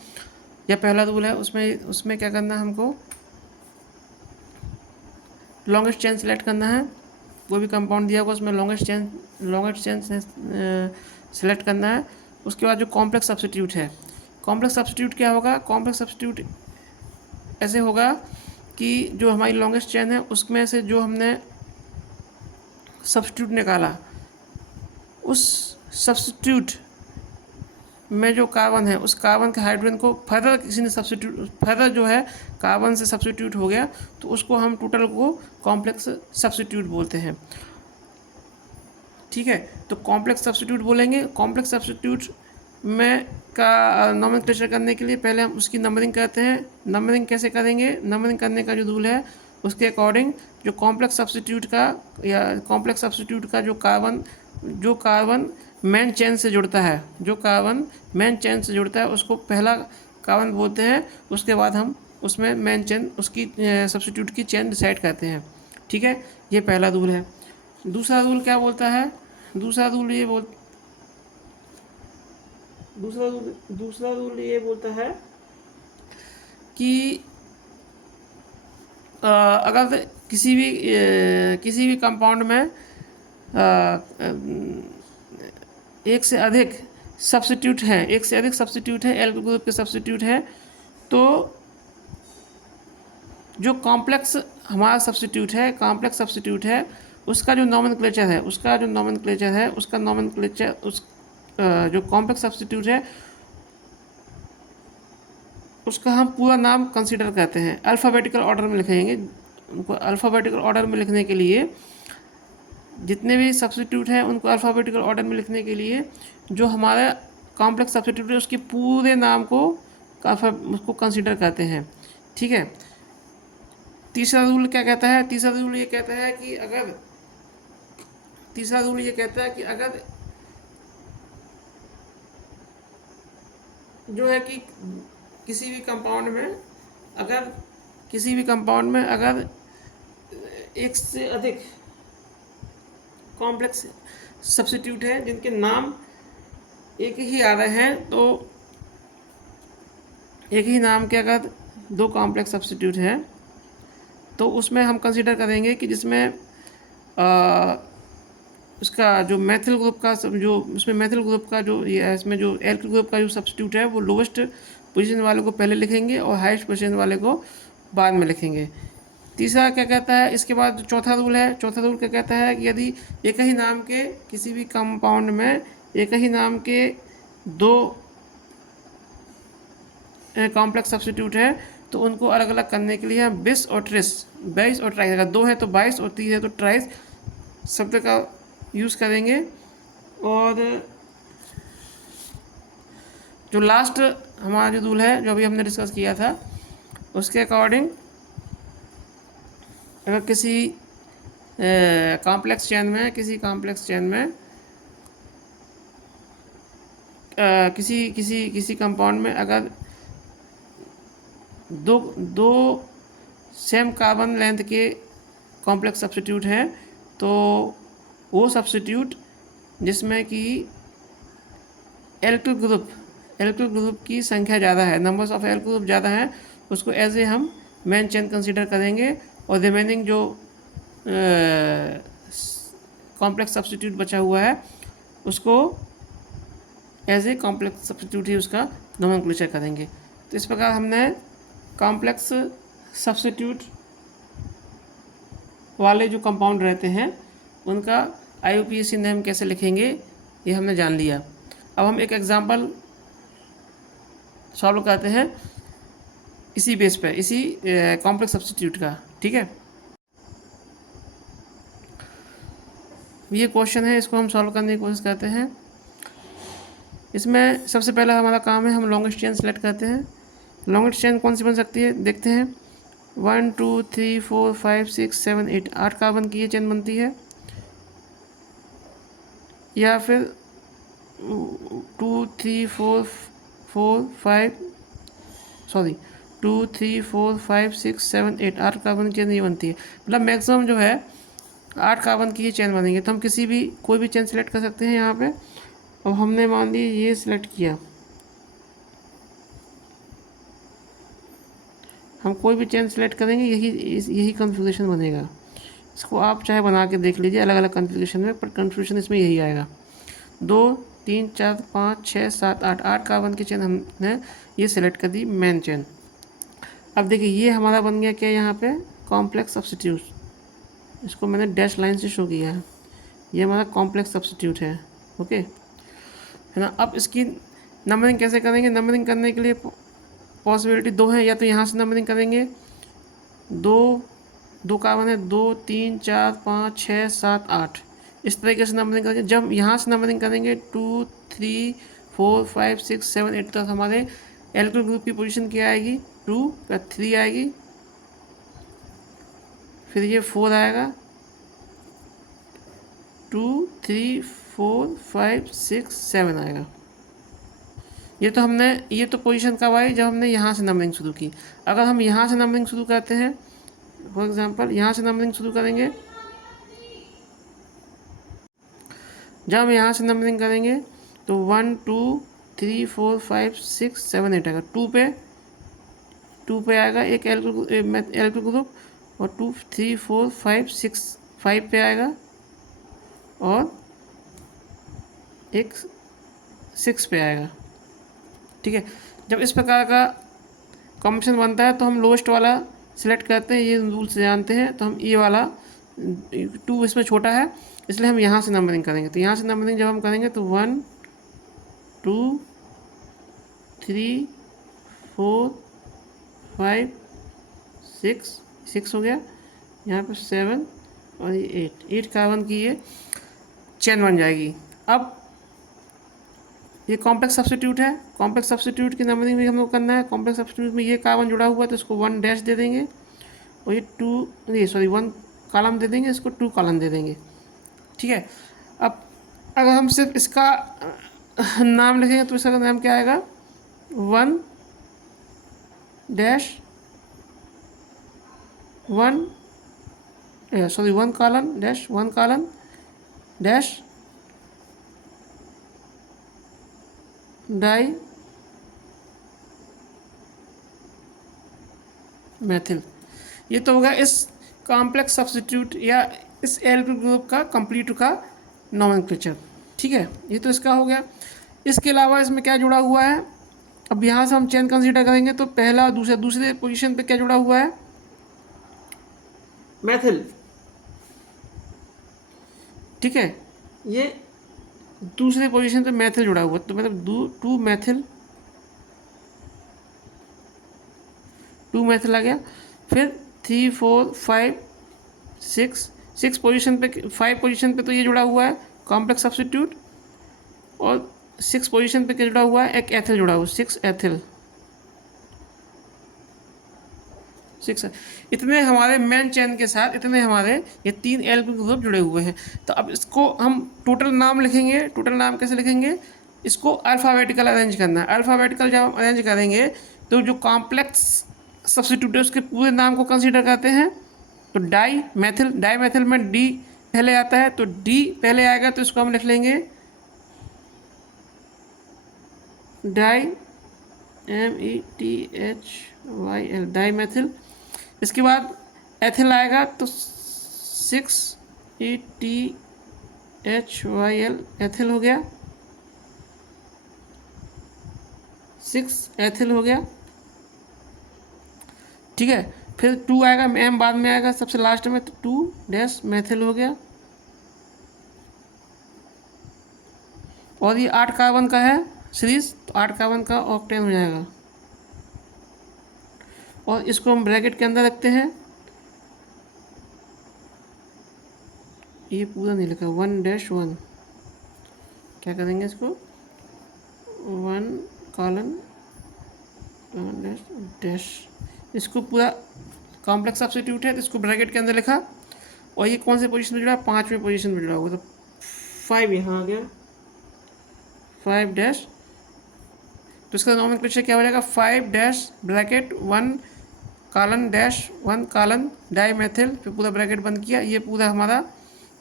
या पहला रूल है, उसमें क्या करना है, हमको लॉन्गेस्ट चेन सेलेक्ट करना है। कोई भी कंपाउंड दिया होगा उसमें लॉन्गेस्ट चेन सेलेक्ट करना है। उसके बाद जो कॉम्प्लेक्स सब्स्टिट्यूट है, कॉम्प्लेक्स सब्स्टिट्यूट क्या होगा, कॉम्प्लेक्स सब्स्टिट्यूट ऐसे होगा कि जो हमारी लॉन्गेस्ट चेन है उसमें से जो हमने सब्स्टिट्यूट निकाला, उस सब्स्टिट्यूट में जो कार्बन है, उस कार्बन के हाइड्रोजन को फर्दर किसी ने फर्दर जो है कार्बन से सब्स्टिट्यूट हो गया, तो उसको हम टोटल को कॉम्प्लेक्स सब्स्टिट्यूट बोलते हैं। ठीक है, तो कॉम्प्लेक्स सब्स्टिट्यूट बोलेंगे। कॉम्प्लेक्स सब्स्टिट्यूट में का नोमेनक्लेचर करने के लिए पहले हम उसकी नंबरिंग करते हैं। नंबरिंग कैसे करेंगे, नंबरिंग करने का जो रूल है उसके अकॉर्डिंग जो कॉम्प्लेक्स सब्स्टिट्यूट का या कॉम्प्लेक्स सब्स्टिट्यूट का जो कार्बन मेन चेन से जुड़ता है, जो कार्बन मेन चेन से जुड़ता है उसको पहला कार्बन बोलते हैं। उसके बाद हम उसमें मेन चेन उसकी सब्स्टिट्यूट की चेन डिसाइड करते हैं। ठीक है, ये पहला रूल है। दूसरा रूल क्या बोलता है, दूसरा रूल ये बोलता है कि अगर किसी भी कंपाउंड में एक से अधिक सब्स्टिट्यूट है, एल्किल ग्रुप के सब्स्टिट्यूट है, तो जो कॉम्प्लेक्स हमारा कॉम्प्लेक्स सब्स्टिट्यूट है उसका जो नोमेनक्लेचर है, जो कॉम्प्लेक्स सब्स्टिट्यूट है उसका हम पूरा नाम कंसीडर करते हैं, अल्फ़ाबेटिकल ऑर्डर में लिखेंगे। उनको अल्फ़ाबेटिकल ऑर्डर में लिखने के लिए, जितने भी सब्स्टिट्यूट हैं उनको अल्फ़ाबेटिकल ऑर्डर में लिखने के लिए जो हमारा कॉम्प्लेक्स सब्स्टिट्यूट है उसके पूरे नाम को उसको कंसीडर करते हैं। ठीक है, तीसरा रूल क्या कहता है, तीसरा रूल ये कहता है कि अगर जो है कि किसी भी कंपाउंड में अगर एक से अधिक कॉम्प्लेक्स सब्स्टिट्यूट है जिनके नाम एक ही आ रहे हैं, तो एक ही नाम के अगर दो कॉम्प्लेक्स सब्स्टिट्यूट हैं तो उसमें हम कंसीडर करेंगे कि जिसमें उसका जो मेथिल ग्रुप का इसमें जो एल्किल ग्रुप का जो सब्स्टिट्यूट है वो लोवेस्ट पोजीशन वाले को पहले लिखेंगे और हाईएस्ट पोजीशन वाले को बाद में लिखेंगे। तीसरा क्या कहता है, इसके बाद चौथा रूल क्या कहता है कि यदि एक ही नाम के किसी भी कंपाउंड में एक ही नाम के दो कॉम्प्लेक्स सब्स्टिट्यूट है तो उनको अलग अलग करने के लिए हम 22 और ट्राइस, अगर 2 है तो 22 और 30 है तो ट्राइस शब्द का यूज़ करेंगे। और जो लास्ट हमारा जो रूल है जो अभी हमने डिस्कस किया था उसके अकॉर्डिंग अगर किसी कॉम्प्लेक्स चेन में किसी कंपाउंड में अगर दो सेम कार्बन लेंथ के कॉम्प्लेक्स सब्स्टिट्यूट हैं तो वो सब्स्टिट्यूट जिसमें कि एल्किल ग्रुप की संख्या ज़्यादा है, नंबर्स ऑफ एल्किल ग्रुप ज़्यादा हैं, उसको एज ए हम मेन चेन कंसीडर करेंगे और रिमेनिंग जो कॉम्प्लेक्स सब्स्टिट्यूट बचा हुआ है उसको एज ए कॉम्प्लेक्स सब्स्टिट्यूट ही उसका नोमेनक्लेचर करेंगे। तो इस प्रकार हमने कॉम्प्लेक्स सब्स्टिट्यूट वाले जो कंपाउंड रहते हैं उनका IUPAC नेम कैसे लिखेंगे ये हमने जान लिया। अब हम एक एग्जांपल सॉल्व करते हैं इसी बेस पे, इसी कॉम्प्लेक्स सब्स्टिट्यूट का। ठीक है, ये क्वेश्चन है, इसको हम सॉल्व करने की कोशिश करते हैं। इसमें सबसे पहला हमारा काम है हम लॉन्गेस्ट चेन सेलेक्ट करते हैं। लॉन्गेस्ट चेन कौन सी बन सकती है देखते हैं। 1 2 3 4 5 6 7 8 8 कार्बन की ये चेन बनती है, या फिर 2 3 4 4 5 सॉरी 2 3 4 5 6 7 8 8 कार्बन की चेन ये बनती है। मतलब मैक्सिमम जो है 8 कार्बन की ये चेन बनेंगे। तो हम किसी भी कोई भी चेन सेलेक्ट कर सकते हैं यहाँ पे। अब हमने मान ली ये सिलेक्ट किया, हम कोई भी चेन सेलेक्ट करेंगे यही कन्फ्यूजेशन बनेगा। इसको आप चाहे बना के देख लीजिए अलग अलग कन्फ्यूजेशन में, पर कन्फ्यूजन इसमें यही आएगा। 2 3 4 5 6 7 8 8 कार्बन की चेन हमने ये सेलेक्ट कर दी मेन चेन। अब देखिए ये हमारा बन गया क्या यहाँ पे कॉम्प्लेक्स सब्स्टिट्यूट। इसको मैंने डैश लाइन से शो किया है, ये हमारा कॉम्प्लेक्स सब्स्टिट्यूट है। ओके है ना। अब इसकी नंबरिंग कैसे करेंगे? नंबरिंग करने के लिए पॉसिबिलिटी दो है, या तो यहाँ से नंबरिंग करेंगे, दो कार्बन है, 2 3 4 5 6 7 8 इस तरीके से नंबरिंग करेंगे। जब यहाँ से नंबरिंग करेंगे 2 3 4 5 6 7 8 तक हमारे एल्किल ग्रुप की पोजीशन क्या आएगी 2 का 3 आएगी, फिर ये 4 आएगा, 2 3 4 5 6 7 आएगा। ये तो पोजीशन कब आई जब हमने यहाँ से नंबरिंग शुरू की। अगर हम यहाँ से नंबरिंग शुरू करते हैं, फॉर एग्जांपल यहाँ से नंबरिंग शुरू करेंगे, जब हम यहाँ से नंबरिंग करेंगे तो 1 2 3 4 5 6 7 8 आएगा। 2 पे आएगा एक एल्किल ग्रुप, और 2 3 4 5 6 5 पे आएगा, और एक 6 पे आएगा। ठीक है। जब इस प्रकार का कॉम्बिनेशन बनता है तो हम लोएस्ट वाला सिलेक्ट करते हैं, ये रूल से जानते हैं। तो हम ये वाला 2 इसमें छोटा है इसलिए हम यहाँ से नंबरिंग करेंगे। तो यहाँ से नंबरिंग जब हम करेंगे तो 1 2 3 4 5 6 हो गया, यहाँ पे 7 और ये 8 कार्बन की ये चेन बन जाएगी। अब ये कॉम्प्लेक्स सब्स्टिट्यूट है, कॉम्प्लेक्स सब्स्टिट्यूट की नंबरिंग भी हम लोग करना है। कॉम्प्लेक्स सब्स्टिट्यूट में ये कार्बन जुड़ा हुआ है तो इसको 1 डैश दे देंगे, और ये 1 कॉलम दे देंगे, इसको 2 कॉलम दे देंगे। ठीक है। अब अगर हम सिर्फ इसका नाम लिखेंगे तो इसका नाम क्या आएगा 1 dash 1 colon dash 1 colon dash di methyl. ये तो होगा इस कॉम्प्लेक्स सब्स्टिट्यूट या इस एल्किल ग्रुप का कंप्लीट का नोमेनक्लेचर। ठीक है, ये तो इसका हो गया। इसके अलावा इसमें क्या जुड़ा हुआ है, अब यहाँ से हम चेन कंसीडर करेंगे तो पहला दूसरे पोजीशन पे क्या जुड़ा हुआ है मैथिल। ठीक है, ये दूसरे पोजीशन पे मैथिल जुड़ा हुआ, तो मतलब 2 मैथिल आ गया। फिर 3 4 5 6 पोजीशन पे 5 पोजीशन पे तो ये जुड़ा हुआ है कॉम्प्लेक्स सब्स्टिट्यूट, और 6 पोजीशन पे क्या जुड़ा हुआ है एक एथिल जुड़ा हुआ है 6 एथिल 6 है। इतने हमारे मेन चेन के साथ इतने हमारे ये 3 एल्किल ग्रुप जुड़े हुए हैं। तो अब इसको हम टोटल नाम लिखेंगे। टोटल नाम कैसे लिखेंगे, इसको अल्फ़ाबेटिकल अरेंज करना है। अल्फ़ाबेटिकल जब हम अरेंज करेंगे तो जो कॉम्प्लेक्स सब्स्टिट्यूट है उसके पूरे नाम को कंसीडर करते हैं। तो डाई मैथिल में डी पहले आता है, तो डी पहले आएगा तो इसको हम लिख लेंगे डाई METHYL डाई मैथिल। इसके बाद एथिल आएगा तो 6 ETHYL एथिल हो गया, 6 एथिल हो गया। ठीक है, फिर 2 आएगा, एम बाद में आएगा सबसे लास्ट में, तो 2 डैश मैथिल हो गया। और ये 8 कार्बन का है सीरीज, तो 8 कार्बन का ऑक्टेन हो जाएगा। और इसको हम ब्रैकेट के अंदर रखते हैं, ये पूरा नहीं लिखा 1 डैश 1, क्या करेंगे इसको 1 कॉलन डैश डैश, इसको पूरा कॉम्प्लेक्स सब्स्टिट्यूट है तो इसको ब्रैकेट के अंदर लिखा, और ये कौन से पोजीशन में जुड़ा है, 5वें पोजीशन में जुड़ा होगा, तो 5 यहाँ आ गया, 5 डैश, तो इसका नॉमेनक्लेचर क्या हो जाएगा, 5 dash bracket 1 colon dash 1 colon dimethyl, फिर पूरा ब्रैकेट बंद किया, ये पूरा हमारा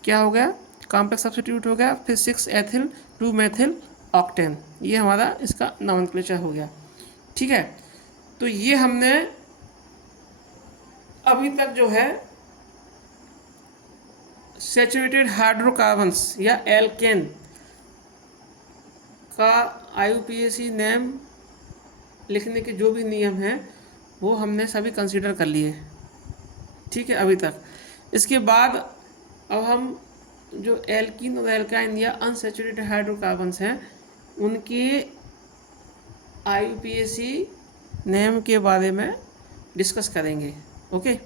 क्या हो गया, कॉम्प्लेक्स सब्स्टिट्यूट हो गया, फिर 6 एथिल 2 मेथिल ऑक्टेन, ये हमारा इसका नॉमेनक्लेचर हो गया। ठीक है, तो ये हमने अभी तक जो है सैचुरेटेड हाइड्रोकार्बन्स या एल्केन का IUPAC नेम लिखने के जो भी नियम हैं वो हमने सभी कंसीडर कर लिए। ठीक है, अभी तक। इसके बाद अब हम जो एल्कीन और एल्काइन या अनसैचुरेटेड हाइड्रोकार्बन्स हैं उनके IUPAC नेम के बारे में डिस्कस करेंगे। ओके।